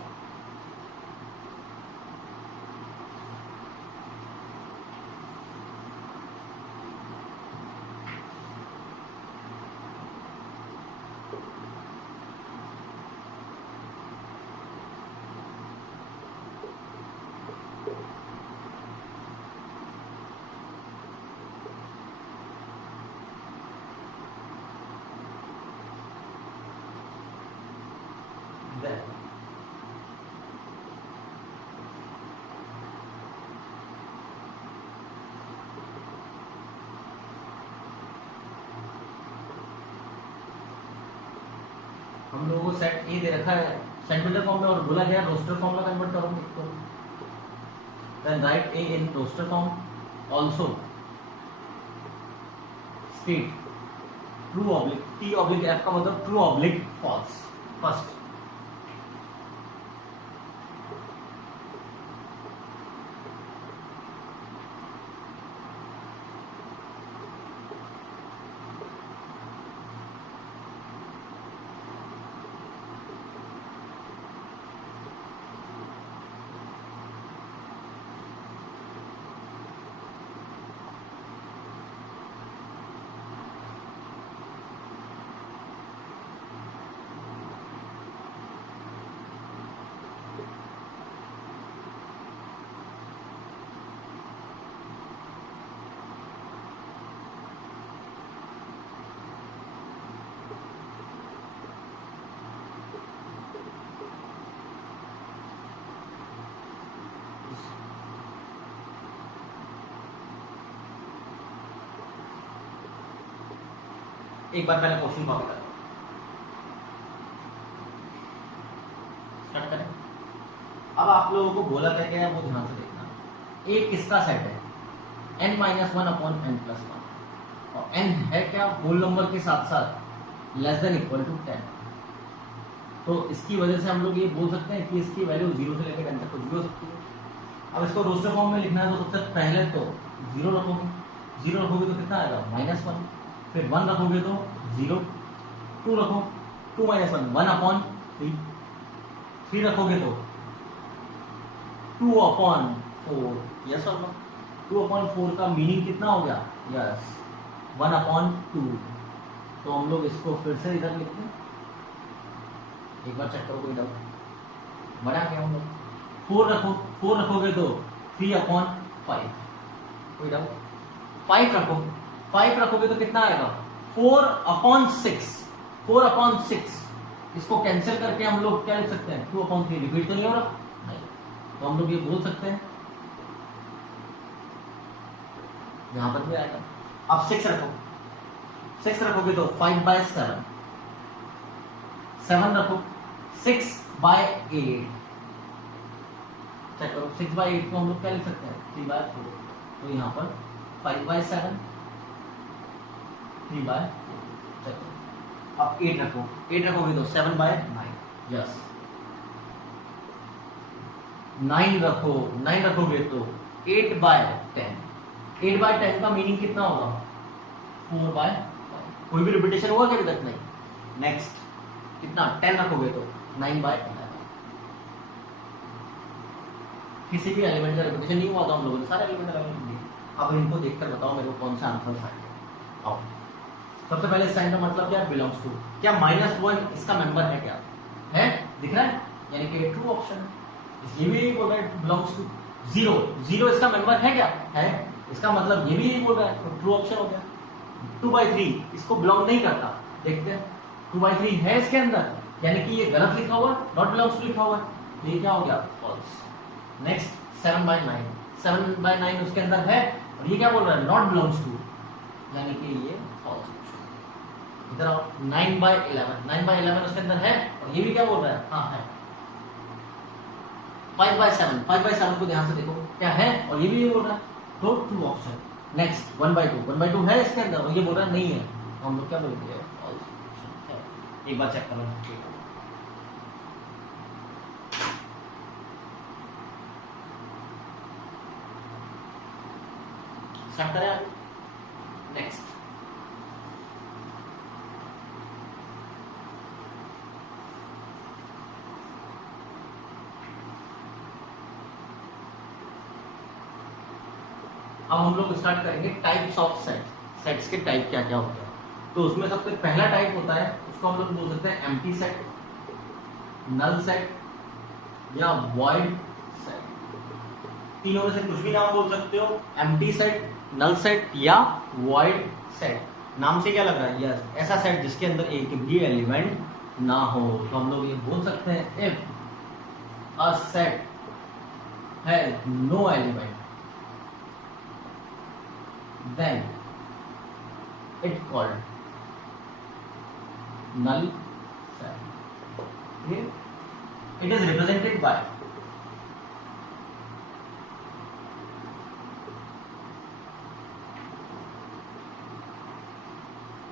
हम लोगों को सेट ए दे रखा है सेंटीमीटर फॉर्म में और बोला गया रोस्टर फॉर्म में कन्वर्ट करो। तो then write A in roster form also state true oblique T oblique F का मतलब ट्रू ऑब्लिक फॉल्स। फर्स्ट एक बार पहले क्वेश्चन कॉपी करो, स्टार्ट करें। अब आप लोगों को बोला क्या गया वो ध्यान से देखना। ए किसका सेट है n-1 अपॉन n+1 और n है क्या होल नंबर के साथ साथ लेस देन इक्वल टू 10। तो इसकी वजह से हम लोग ये बोल सकते हैं कि इसकी वैल्यू 0 से लेकर 10 तक कुछ भी हो सकती है। अब इसको रोस्टर फॉर्म में लिखना है तो सबसे पहले तो 0 रखोगे, 0 रखोगे तो कितना आएगा -1, फिर 1 रखोगे तो 0, 2 रखो 2 - 1 1 अपॉन 3, 3 रखोगे तो 2 अपॉन 4। यस और नो? 2 अपॉन 4 का मीनिंग कितना हो गया? Yes 1 upon 2। तो हम लोग इसको फिर से इधर लिखते हैं, एक बार चेक करो कोई डाउट बना क्या हम लोग। 4 रखो, 4 रखोगे तो 3 अपॉन 5, कोई डाउट? 5 रखो, 5 रखोगे तो कितना आएगा 4 अपॉन 6, 4 अपॉन 6। इसको कैंसिल करके हम लोग क्या लिख सकते हैं 2 अपॉन 3। रिपीट तो नहीं हो रहा? नहीं। तो हम लोग ये बोल सकते हैं, यहां पर भी आएगा। अब 6 रखो, 6 रखोगे तो 5/7, 7 रखो 6/8। चेक करो 6/8 को हम लोग क्या लिख सकते हैं 3/4। तो यहाँ पर 5/7 3/4। चेक करो। अब 8 रखो, 8 रखोगे तो 7/9। यस 9 रखो, 9 रखोगे तो 8/10। 8/10 का मीनिंग कितना होगा 4/5। कोई भी रिपीटेशन होगा क्या अभी तक? नहीं। नेक्स्ट कितना 10 रखोगे तो 9/11। किसी भी एलिमेंट का रिपीटेशन नहीं हुआ था हम लोगों ने, सारे एलिमेंट अलग दिए। अब इनको देखकर बताओ मेरे को कौन सा आंसर है। आओ सबसे पहले साइन का मतलब क्या है बिलोंग्स टू। क्या -1 इसका मेंबर है? क्या है? दिख रहा है, यानी कि ट्रू ऑप्शन है। ये भी बोल रहा है बिलोंग्स टू। 0 इसका मेंबर है क्या? है। इसका मतलब ये भी यही बोल रहा है, तो ट्रू ऑप्शन हो गया। 2/3 इसको बिलोंग नहीं करता। देखते हैं 2/3 है इसके अंदर, यानी कि ये गलत लिखा हुआ है, नॉट बिलोंग्स टू लिखा हुआ है, तो ये क्या हो गया, फॉल्स। नेक्स्ट 7/9, 7/9 उसके अंदर है और ये क्या बोल रहा है, नॉट बिलोंग्स टू, यानी कि ये फॉल्स। इधर आओ, 9/11, 9/11 उसके अंदर है और ये भी क्या बोल रहा है, हाँ है। 5/7, 5/7 को ध्यान से देखो क्या है और ये भी ये बोल रहा है, तो ट्रू ऑप्शन। नेक्स्ट 1/2, 1/2 है इसके अंदर और ये बोल रहा है नहीं है, तो हम लोग क्या बोलेंगे, फॉल्स ऑप्शन है। एक बार चेक करो, स्टार्ट करें। नेक्स्ट अब हम लोग स्टार्ट करेंगे टाइप्स ऑफ सेट। सेट्स के टाइप क्या क्या होते हैं, तो उसमें सबसे पहला टाइप होता है, उसको हम लोग बोल सकते हैं एम्प्टी सेट, नल सेट या वॉइड सेट। तीनों में से कुछ भी नाम बोल सकते हो, एम्प्टी सेट, नल सेट या वॉइड सेट। नाम से क्या लग रहा है, यस, ऐसा सेट जिसके अंदर एक भी एलिमेंट ना हो, तो हम लोग ये बोल सकते हैं if a set has no element then it called null set. Okay? It is represented by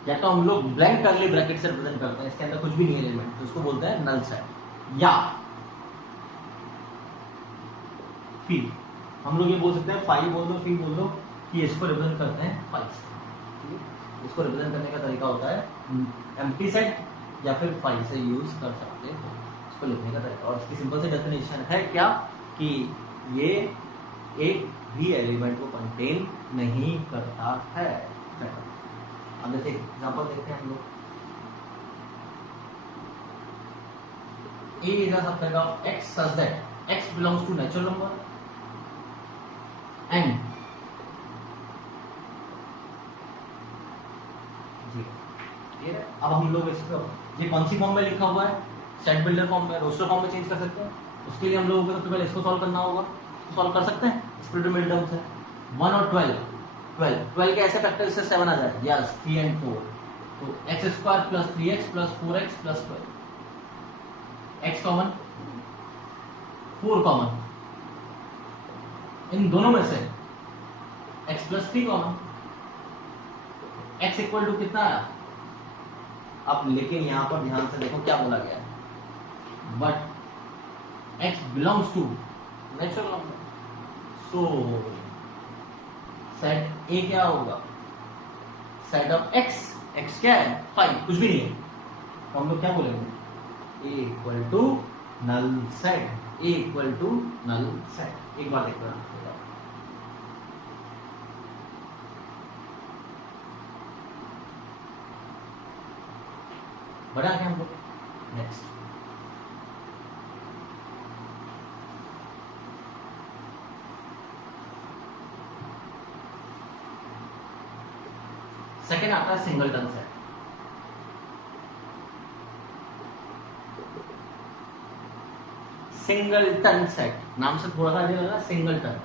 या तो हम लोग ब्लैंक कर्ली ब्रैकेट से रिप्रेजेंट करते हैं, इसके अंदर कुछ भी नहीं है एलिमेंट, तो उसको बोलते हैं नल सेट। या फिर हम लोग ये बोल सकते हैं, फाइव बोल दो, फिर बोल दो कि इसको रिप्रेजेंट करते हैं 5 से। इसको रिप्रेजेंट करने का तरीका होता है एम्प्टी सेट या फिर 5 से यूज कर सकते हो इसको लिखने का तरीका। और इसकी सिंपल सी डेफिनेशन है क्या, कि ये एक भी एलिमेंट को कंटेन नहीं करता है। अब जैसे एग्जांपल देखते हैं हम लोग, A is a subset of X such that X belongs to natural number and अब हम लोग इसको ये कौन सी फॉर्म में लिखा हुआ है, सेट बिल्डर फॉर्म में, रोस्टर फॉर्म में चेंज कर सकते हैं। उसके लिए हम लोगों को सबसे पहले इसको सॉल्व करना होगा, तो सॉल्व कर सकते हैं स्प्लिट टर्म से। 1 और 12 के ऐसे फैक्टर से 7 आ जाए, यस 3 and 4, तो x² + 3x + 4x + 12, x common, 4 common, इन दोनों में से x + 3 common, x equal to कितना आया। अब लेकिन यहां पर ध्यान से देखो क्या बोला गया है, but x belongs to natural number, so set A क्या होगा, सेट ऑफ x क्या है 5, कुछ भी नहीं है, तो हम लोग क्या बोलेंगे, A equal to null set, A equal to null set. एक बार देखो, बढ़ा के हम लोग नेक्स्ट सेकेंड आता है सिंगलटन सेट। सिंगलटन सेट नाम से थोड़ा सा आइडिया लगा, सिंगलटन,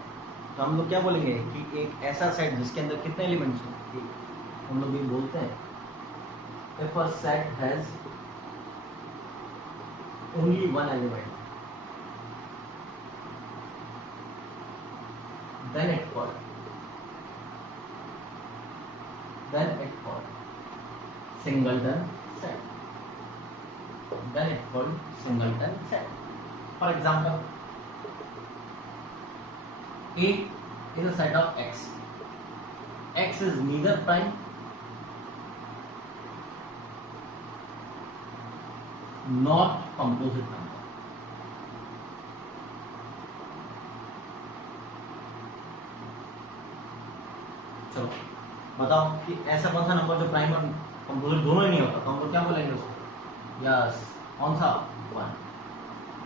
तो हम लोग क्या बोलेंगे कि एक ऐसा सेट जिसके अंदर कितने एलिमेंट्स हो, हम लोग ये बोलते हैं if a set has only one element, then it called singleton set. Then it called singleton set. For example, A is a set of X. X is neither prime not composite number. चलो बताओ कि ऐसा कौन सा number जो prime और composite दोनों ही नहीं होता, तो हम लोग क्या बोलेंगे उसको, यस कौन सा 1,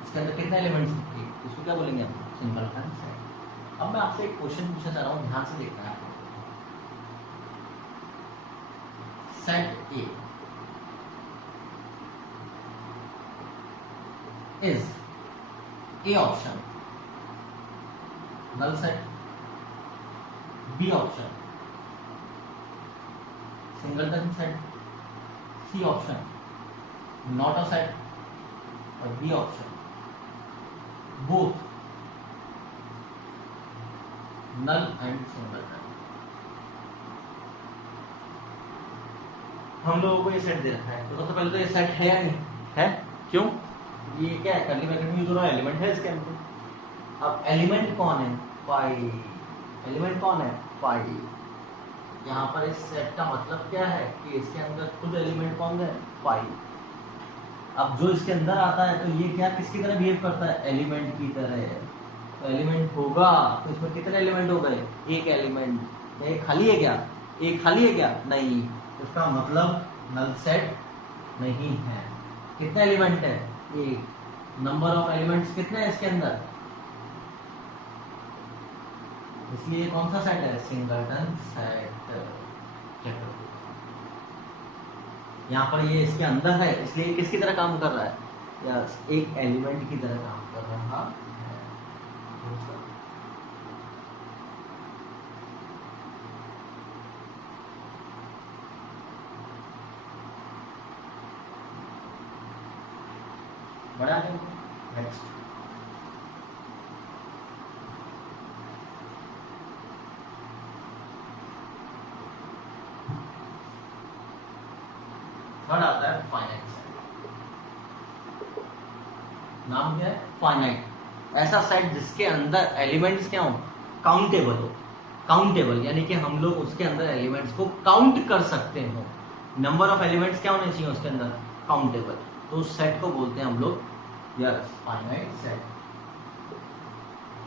इसके अंदर कितने एलिमेंट्स हैं, इसको क्या बोलेंगे हम, सिंगलटन सेट। अब मैं आपसे एक क्वेश्चन पूछना चाह रहा हूँ, ध्यान से देखना है। Set A is A option null set, B option singleton set, C option not a set, और D option both null and singleton। हम लोगों को ये सेट दे रखा है, तो सबसे पहले तो ये सेट है या नहीं है? क्यों? ये क्या है? कर्ली ब्रैकेट में यूज हो रहा है, एलिमेंट है इसके अंदर। अब एलिमेंट कौन है? 5। एलिमेंट कौन है? 5। यहाँ पर इस सेट का मतलब क्या है कि इसके अंदर खुद एलिमेंट कौन है? 5। अब जो इसके अंदर आता है तो ये क्या किसकी तरह बिहेव करता है? एलिमेंट की तरह। तो एलिमेंट होगा तो इसमें कितने एलिमेंट हो गए? एक एलिमेंट। एक खाली है क्या? एक खाली है क्या? नहीं। इसका मतलब नल सेट नहीं है। कितने एलिमेंट है? एक। नंबर ऑफ एलिमेंट्स कितने हैं इसके अंदर? इसलिए कौन सा सेट है? Singleton set. यहाँ पर ये इसके अंदर है, इसलिए किसकी तरह काम कर रहा है? यस, एक एलिमेंट की तरह काम कर रहा है। बड़ा है। नेक्स्ट थर्ड आता है फाइनाइट सेट। नाम क्या है? फाइनाइट। ऐसा सेट जिसके अंदर एलिमेंट्स क्या हो? काउंटेबल हो। काउंटेबल यानी कि हम लोग उसके अंदर एलिमेंट्स को काउंट कर सकते हो। नंबर ऑफ एलिमेंट्स क्या होने चाहिए उसके अंदर? काउंटेबल। तो उस सेट को बोलते हैं हम लोग yes finite set.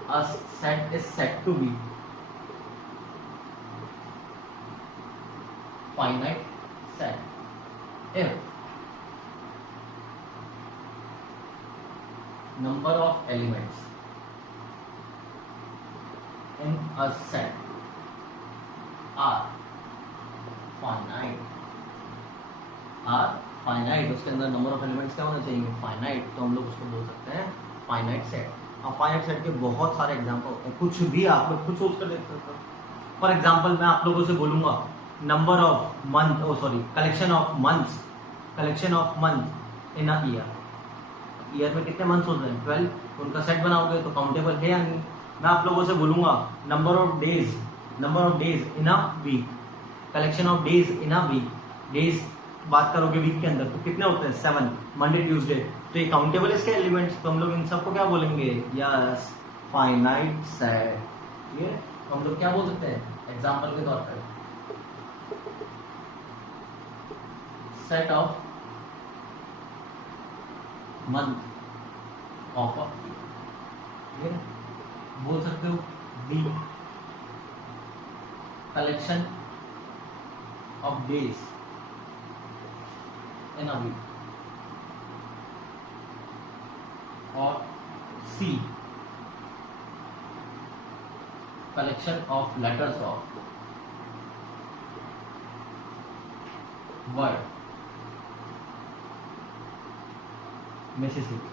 A set is said to be finite set if number of elements in a set are finite। उसके अंदर नंबर ऑफ एलिमेंट्स क्या होना चाहिए? फाइनाइट। तो हम लोग उसको बोल सकते हैं फाइनाइट सेट। अब फाइनाइट सेट के बहुत सारे एग्जांपल होते हैं, कुछ भी आप लोग खुद सोच कर देख सकते हो। फॉर एग्जांपल मैं आप लोगों से बोलूंगा number of month collection of month in a year. Year में कितने मंथ्स होते हैं? 12। उनका सेट बनाओगे तो काउंटेबल है या नहीं? मैं आप लोगों से बोलूंगा number of days in a week, collection of days in a week. Days बात करोगे वीक के अंदर तो कितने होते हैं? 7, मंडे ट्यूसडे। तो ये काउंटेबल इसके एलिमेंट्स, तो हम लोग इन सबको क्या बोलेंगे? Yes finite set. ये तो हम लोग क्या बोल सकते हैं एग्जांपल के तौर पर? Set of month of a year. बोल सकते हो the collection of days in a week, or C collection of letters of word Mississippi।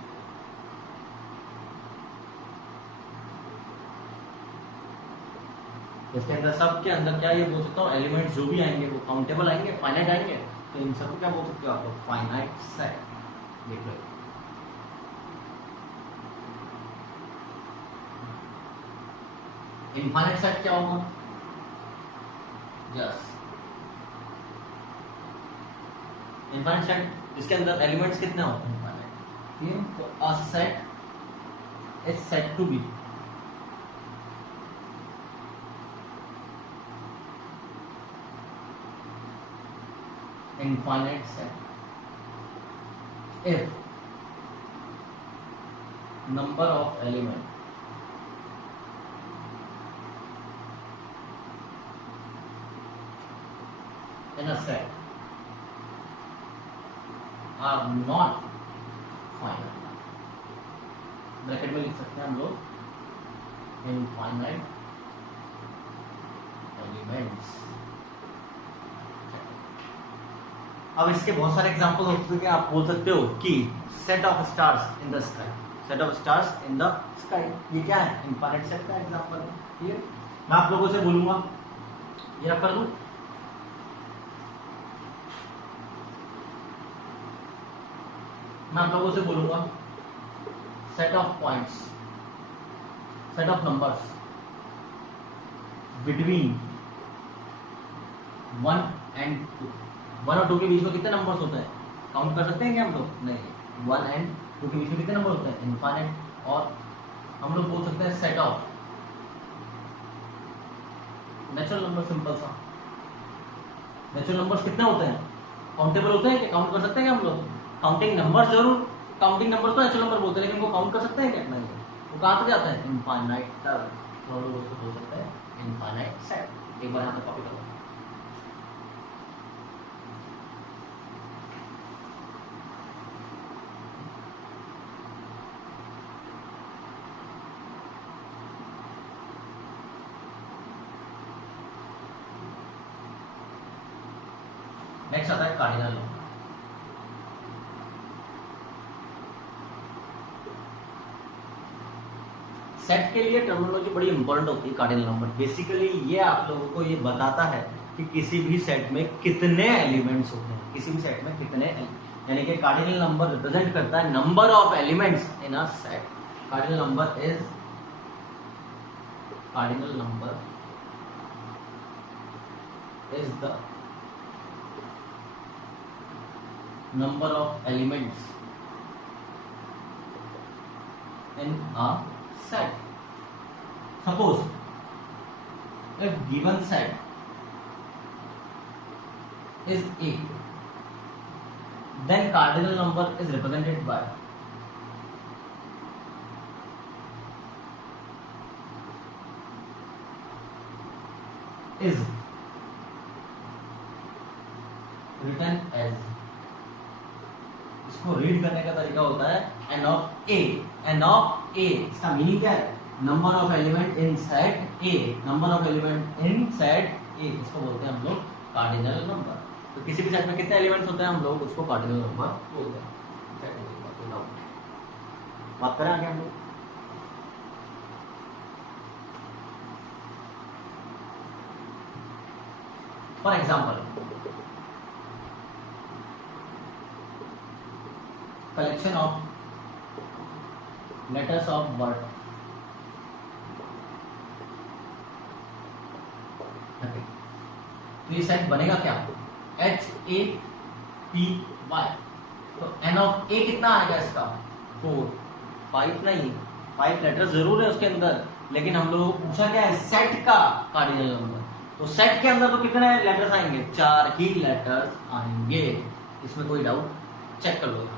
इसके अंदर सब के अंदर क्या ये बोल सकता हूँ एलिमेंट्स जो भी आएंगे वो काउंटेबल आएंगे, फाइनाइट आएंगे। तो इन सबको क्या बोल सकते हो आप लोग? Finite set. देख लो इनफाइनाइट सेट क्या होगा? यस इनफाइनाइट सेट इसके अंदर एलिमेंट्स कितने होते हैं? इनफाइनाइट। तो a set is said to be infinite set if number of element in a set are not finite। Bracket में लिख सकते हैं हम लोग infinite elements। अब इसके बहुत सारे एग्जांपल हो सकते हैं। आप बोल सकते हो कि set of stars in the sky, set of stars in the sky, ये क्या है? इनफाइनाइट सेट का एग्जांपल है। ठीक है, मैं आप लोगों से बोलूंगा, ये रख कर दूं, मैं आप लोगों से बोलूंगा set of points, set of numbers between 1 and 2। 1 और 2 के बीच में कितने नंबर्स होते हैं? काउंट कर सकते हैं क्या हम लोग? नहीं। 1 एंड 2 के बीच में कितने नंबर होते हैं? इनफाइनाइट। और हम लोग बोल सकते हैं set of natural number, simple सा। नेचुरल नंबर्स कितने होते हैं? काउंटेबल होते हैं क्या? काउंट कर सकते हैं क्या हम लोग? काउंटिंग नंबर जरूर, काउंटिंग नंबर तो नेचुरल नंबर बोलते हैं, लेकिन वो काउंट कर सकते हैं क्या? नहीं। वो कहाँ तक जाता है? इनफाइनाइट तक। तो हम लोग उसको बोल सकते हैं इनफाइनाइट सेट। एक बार यहाँ पे कॉपी करो। नेक्स्ट आता है कार्डिनल नंबर। सेट के लिए टर्मिनोलॉजी बड़ी इंपॉर्टेंट होती है। कार्डिनल नंबर बेसिकली ये आप लोगों को ये बताता है कि किसी भी सेट में कितने एलिमेंट्स होते हैं, किसी भी सेट में कितने, यानी कि कार्डिनल नंबर रिप्रेजेंट करता है number of elements in a set. Cardinal number is, cardinal number is the number of elements in a set. Suppose if given set is A, then cardinal number is represented by is written as, इसको read करने का तरीका होता है n of a। n of a इसका meaning क्या है? Number of element in set a, number of element in set a, इसको बोलते हैं हम लोग कार्डिनल नंबर। तो किसी भी सेट में कितने एलिमेंट्स होते हैं हम लोग उसको कार्डिनल नंबर बोलते हैं। बात करें आगे हम लोग। For example collection of letters of word, तो ये सेट बनेगा क्या? HAPY। तो n ऑफ a कितना आएगा इसका? 4। 5 नहीं, 5 लेटर जरूर है उसके अंदर, लेकिन हम लोगों को पूछा क्या है? सेट का कार्डिनल नंबर। तो सेट के अंदर तो कितने लेटर्स आएंगे? 4 ही लेटर्स आएंगे, इसमें कोई डाउट? चेक कर लो।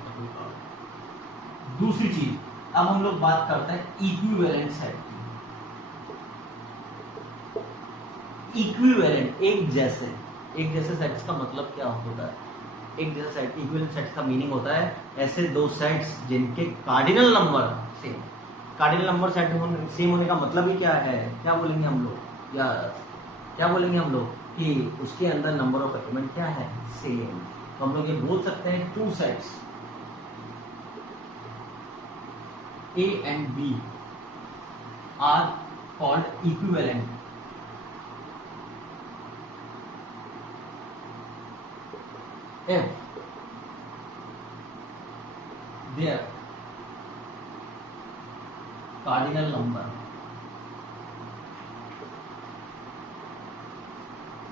दूसरी चीज, अब हम लोग बात करते हैं इक्विवेलेंट सेट की। इक्विवेलेंट, एक जैसे सेट्स का मतलब क्या होता है? एक जैसे सेट, इक्विवेलेंट सेट्स का मीनिंग होता है ऐसे दो सेट्स जिनके cardinal number same. Cardinal number set same होने का मतलब ही क्या है? क्या बोलेंगे हम लोग, या क्या बोलेंगे हम लोग कि उसके अंदर नंबर ऑफ एलिमेंट क्या है? सेम। तो हम लोग ये बोल सकते हैं two sets A and B are called equivalent if their cardinal number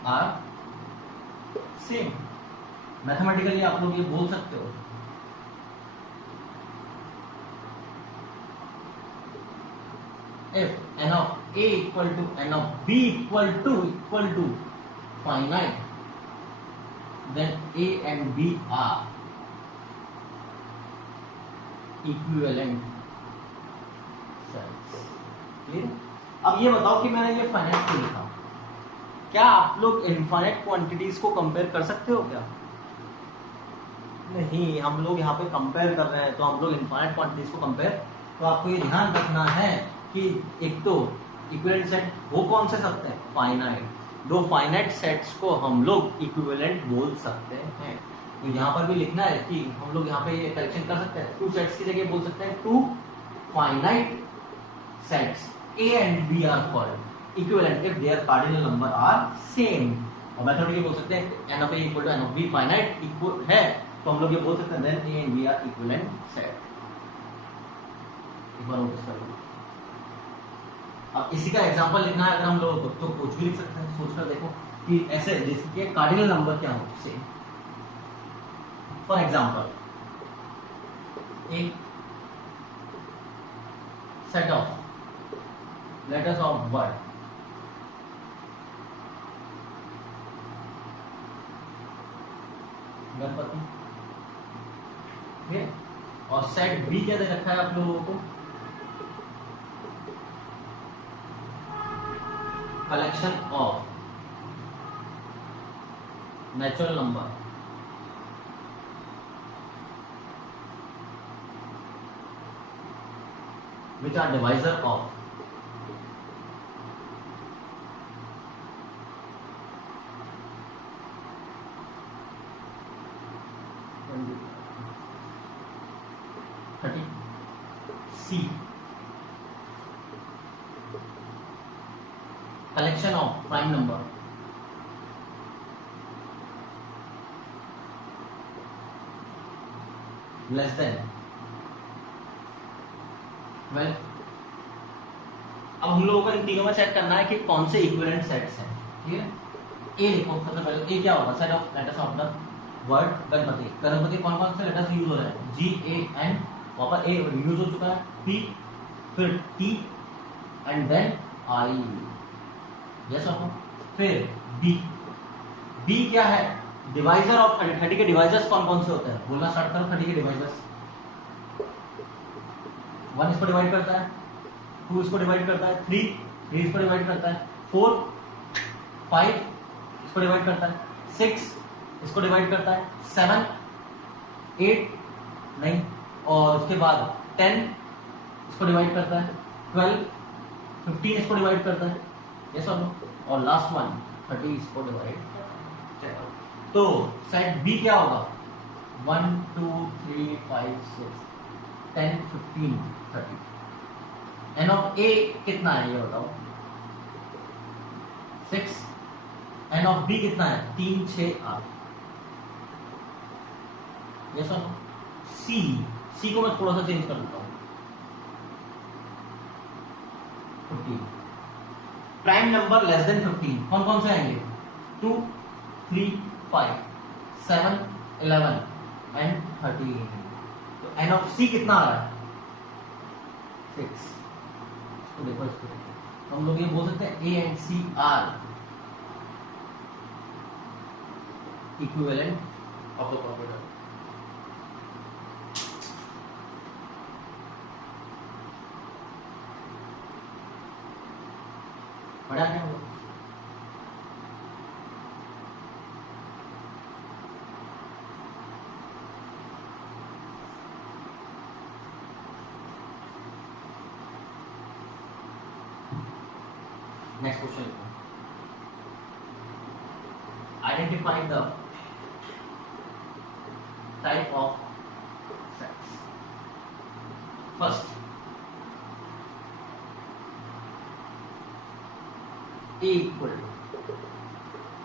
are same। Mathematically आप लोग ये बोल सकते हो if n of A equal to n of B equal to finite, then A and B are equivalent sets। Clear? अब ये बताओ कि मैंने ये फाइनाइट क्यों लिखा? क्या आप लोग इनफाइनाइट क्वांटिटीज को कंपेयर कर सकते हो क्या? नहीं, हम लोग यहाँ पे कंपेयर कर रहे हैं, तो हम लोग इनफाइनाइट क्वांटिटीज को कंपेयर, तो आपको ये ध्यान रखना है कि एक तो इक्विवेलेंट सेट वो कौन से सकते हैं? फाइनाइट। दो फाइनाइट सेट्स को हम लोग इक्विवेलेंट बोल सकते हैं। तो यहाँ पर भी लिखना है कि हम लोग यहाँ पे ये कलेक्शन कर सकते हैं। टू सेट्स की जगह बोल सकते हैं two finite sets A and B are called equivalent if their cardinal number are same। और मेथड ये बोल सकते हैं n of A equal to n of B finite equal है, तो हम लोग ये बोल सकते हैं then A and B are equivalent set। एक बार नोटिस कर लो। अब इसी का एग्जांपल लिखना है अगर हम लोग तो कुछ भी लिख सकते हैं, सोचकर देखो कि ऐसे जिसके कार्डिनल नंबर क्या हो सेम। फॉर एग्जांपल एक set of letters of word Ganpati, ठीक है, और सेट बी क्या दे रखा है आप लोगों को, collection of natural number which are divisor of C, collection of prime number less than 12। अब हम लोगों को इन तीनों में सेट करना है कि कौन से इक्विवेलेंट सेट्स हैं, ठीक है। ए लिखो सबसे पहले, ए क्या होगा, set of letters of the word Ganpati. Ganpati कौन कौन से लेटर्स यूज हो रहे हैं, GAN, वहां पर ए यूज हो चुका है, P, फिर T and then I, yes हो। फिर B क्या है, डिवाइजर ऑफ 30। 30 के डिवाइजर्स कौन कौन से होते हैं, बोलना स्टार्ट करो। 30 के डिवाइजर्स, 1 इसको डिवाइड करता है, 2 इसको डिवाइड करता है, 3 इसको डिवाइड करता है, 4 5 इसको डिवाइड करता है, 6 इसको डिवाइड करता है, 7 8 नहीं, और उसके बाद 10 इसको डिवाइड करता है, 12 15 इसको डिवाइड करता है, ये सब, और लास्ट वन 30 इसको डिवाइड करता है। तो सेट बी क्या होगा, 1 2 3 5 6 10 15 30। एन ऑफ ए कितना है ये बताओ, 6। एन ऑफ बी कितना है, 3 6 8। ये सब। सी को मैं थोड़ा सा चेंज कर देता हूं, 15। प्राइम नंबर लेस देन 15 कौन कौन से आएंगे, 2 3 5 7 11 एंड 13। तो एन ऑफ सी कितना आ रहा है, 6। इसको देखो, इसको देखो, तो हम लोग ये बोल सकते हैं A and C are equivalent of the computer. पढ़ा क्या हुआ, next question, identify the type of sets. First, A equal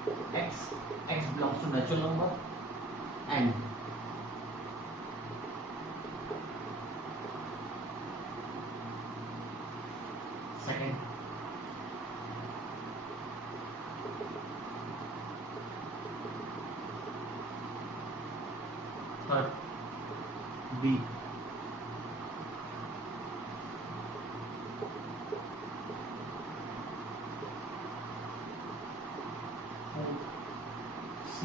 to x belongs to natural number and second, third, B, C,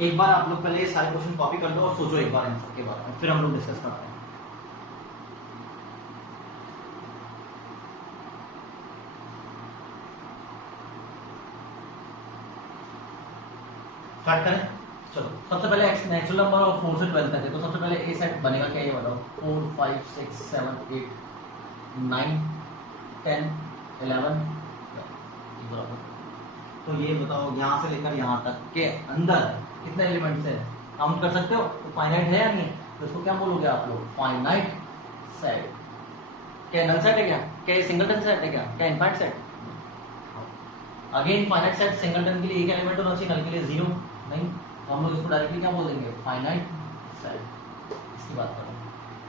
एक बार आप लोग पहले ये सारे क्वेश्चन कॉपी कर लो और सोचो एक बार आंसर के बारे में, फिर हम लोग डिस्कस करते हैं। स्टार्ट करें। चलो सबसे पहले x नेचुरल नंबर और 4 से 12 तक है, तो सबसे पहले ए सेट बनेगा क्या, ये बताओ। 4 5 6 7 8 9 10 11 बराबर। तो ये बताओ यहाँ से लेकर यहाँ तक के अंदर कितने एलिमेंट्स है, काउंट कर सकते हो? तो फाइनाइट है या नहीं? तो इसको क्या बोलोगे आप लोग? Finite set. क्या नल सेट है क्या सिंगलटन सेट है क्या infinite set? Again finite set singleton के लिए एक एलिमेंट होना चाहिए, नल के लिए 0 नहीं, तो हम लोग इसको डायरेक्टली क्या बोल देंगे? Finite set. इसकी बात करो,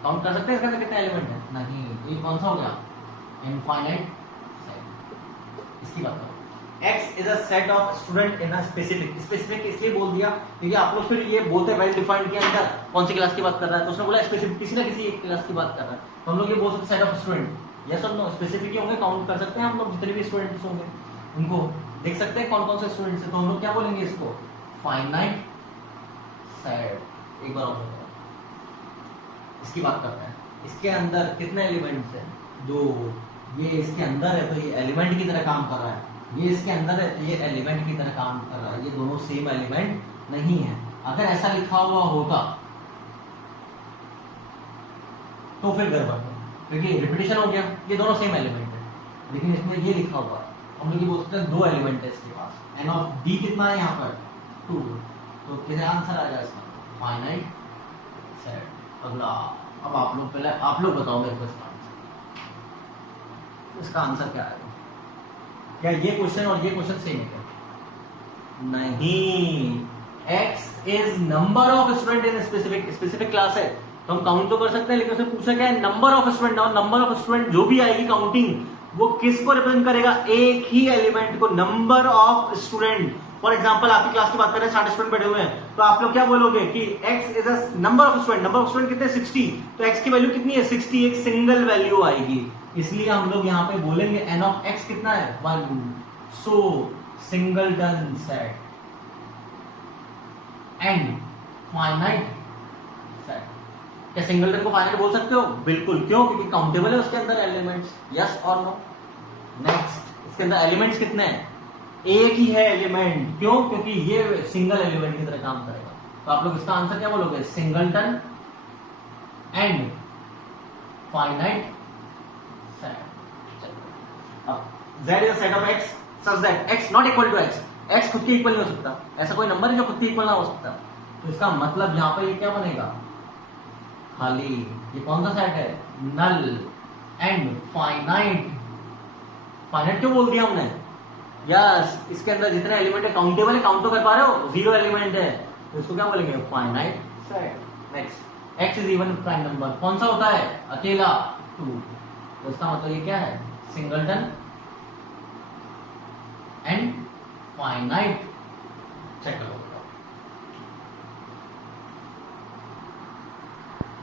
काउंट कर सकते हैं इसके अंदर कितने एलिमेंट है? नहीं, ये कौन सा हो गया? Infinite set. इसकी बात करो। X is a set of student in a specific इसलिए बोल दिया क्योंकि आप लोग फिर ये बोलते हैं वेल डिफाइंड के अंदर कौन सी क्लास की बात कर रहा है, तो उसने बोला स्पेसिफिक, किसी ना किसी एक क्लास की बात कर रहा है, तो हम लोग ये बोल सकते सेट ऑफ स्टूडेंट। यस और नो, स्पेसिफिक ही होंगे, काउंट कर सकते हैं हम लोग जितने भी स्टूडेंट्स होंगे उनको देख सकते हैं कौन कौन से स्टूडेंट्स हैं, तो हम लोग क्या बोलेंगे इसको? Finite set. एक बार और इसकी बात करते हैं। इसके अंदर कितने एलिमेंट्स हैं? जो ये इसके अंदर है तो ये एलिमेंट की तरह काम कर रहा है, ये इसके अंदर है तो ये एलिमेंट की तरह काम कर रहा है, ये दोनों सेम एलिमेंट नहीं है। अगर ऐसा लिखा हुआ होता तो फिर गड़बड़ है, क्योंकि रिपीटेशन हो गया, ये दोनों सेम एलिमेंट है, लेकिन इसमें ये लिखा हुआ है, हम लोग ये बोल सकते हैं 2 एलिमेंट है इसके पास। एन ऑफ डी कितना है यहाँ पर? 2, तो क्या आंसर आ जाएगा इसका? Finite set. अगला, अब आप लोग पहले आप लोग बताओ मेरे को इसका आंसर क्या आएगा? क्या ये क्वेश्चन और ये क्वेश्चन सेम है क्या? नहीं, x is number of student in specific class है, तो हम काउंट तो कर सकते हैं, लेकिन उसने पूछा क्या है? Number of student. और नंबर ऑफ स्टूडेंट जो भी आएगी काउंटिंग, वो किसको रिप्रेजेंट करेगा? एक ही एलिमेंट को, number of student. For example आपकी क्लास की बात करें, 60 स्टूडेंट बैठे हुए हैं, तो आप लोग क्या बोलोगे कि x is a number of student. Number of student कितने? 60, तो x की वैल्यू कितनी है? 60, एक सिंगल वैल्यू आएगी, इसलिए हम लोग यहाँ पे बोलेंगे n ऑफ x कितना है? 1। So singleton set and finite set. क्या सिंगलटन को फाइनाइट बोल सकते हो? बिल्कुल। क्यों? क्योंकि काउंटेबल है उसके अंदर एलिमेंट्स। यस और नो? नेक्स्ट, इसके अंदर एलिमेंट्स कितने हैं? एक ही है एलिमेंट। क्यों? क्योंकि ये सिंगल एलिमेंट की तरह काम करेगा, तो आप लोग इसका आंसर क्या बोलोगे? Singleton and finite set. अब z is a set of x such that x not equal to x, x खुद के इक्वल नहीं हो सकता, ऐसा कोई नंबर है जो खुद के इक्वल ना हो सकता, तो इसका मतलब यहाँ पे ये क्या बनेगा? खाली। ये कौन सा सेट है? Null and finite. फाइनाइट क्यों बोल दिया हमने? यस, इसके अंदर जितने एलिमेंट है काउंटेबल है, काउंट तो कर पा रहे हो, 0 एलिमेंट है, तो इसको क्या बोलेंगे? Finite set. Next, x is even prime number. कौन सा होता है? अकेला, 2, तो इसका मतलब ये क्या है? Singleton and finite. चेक करो।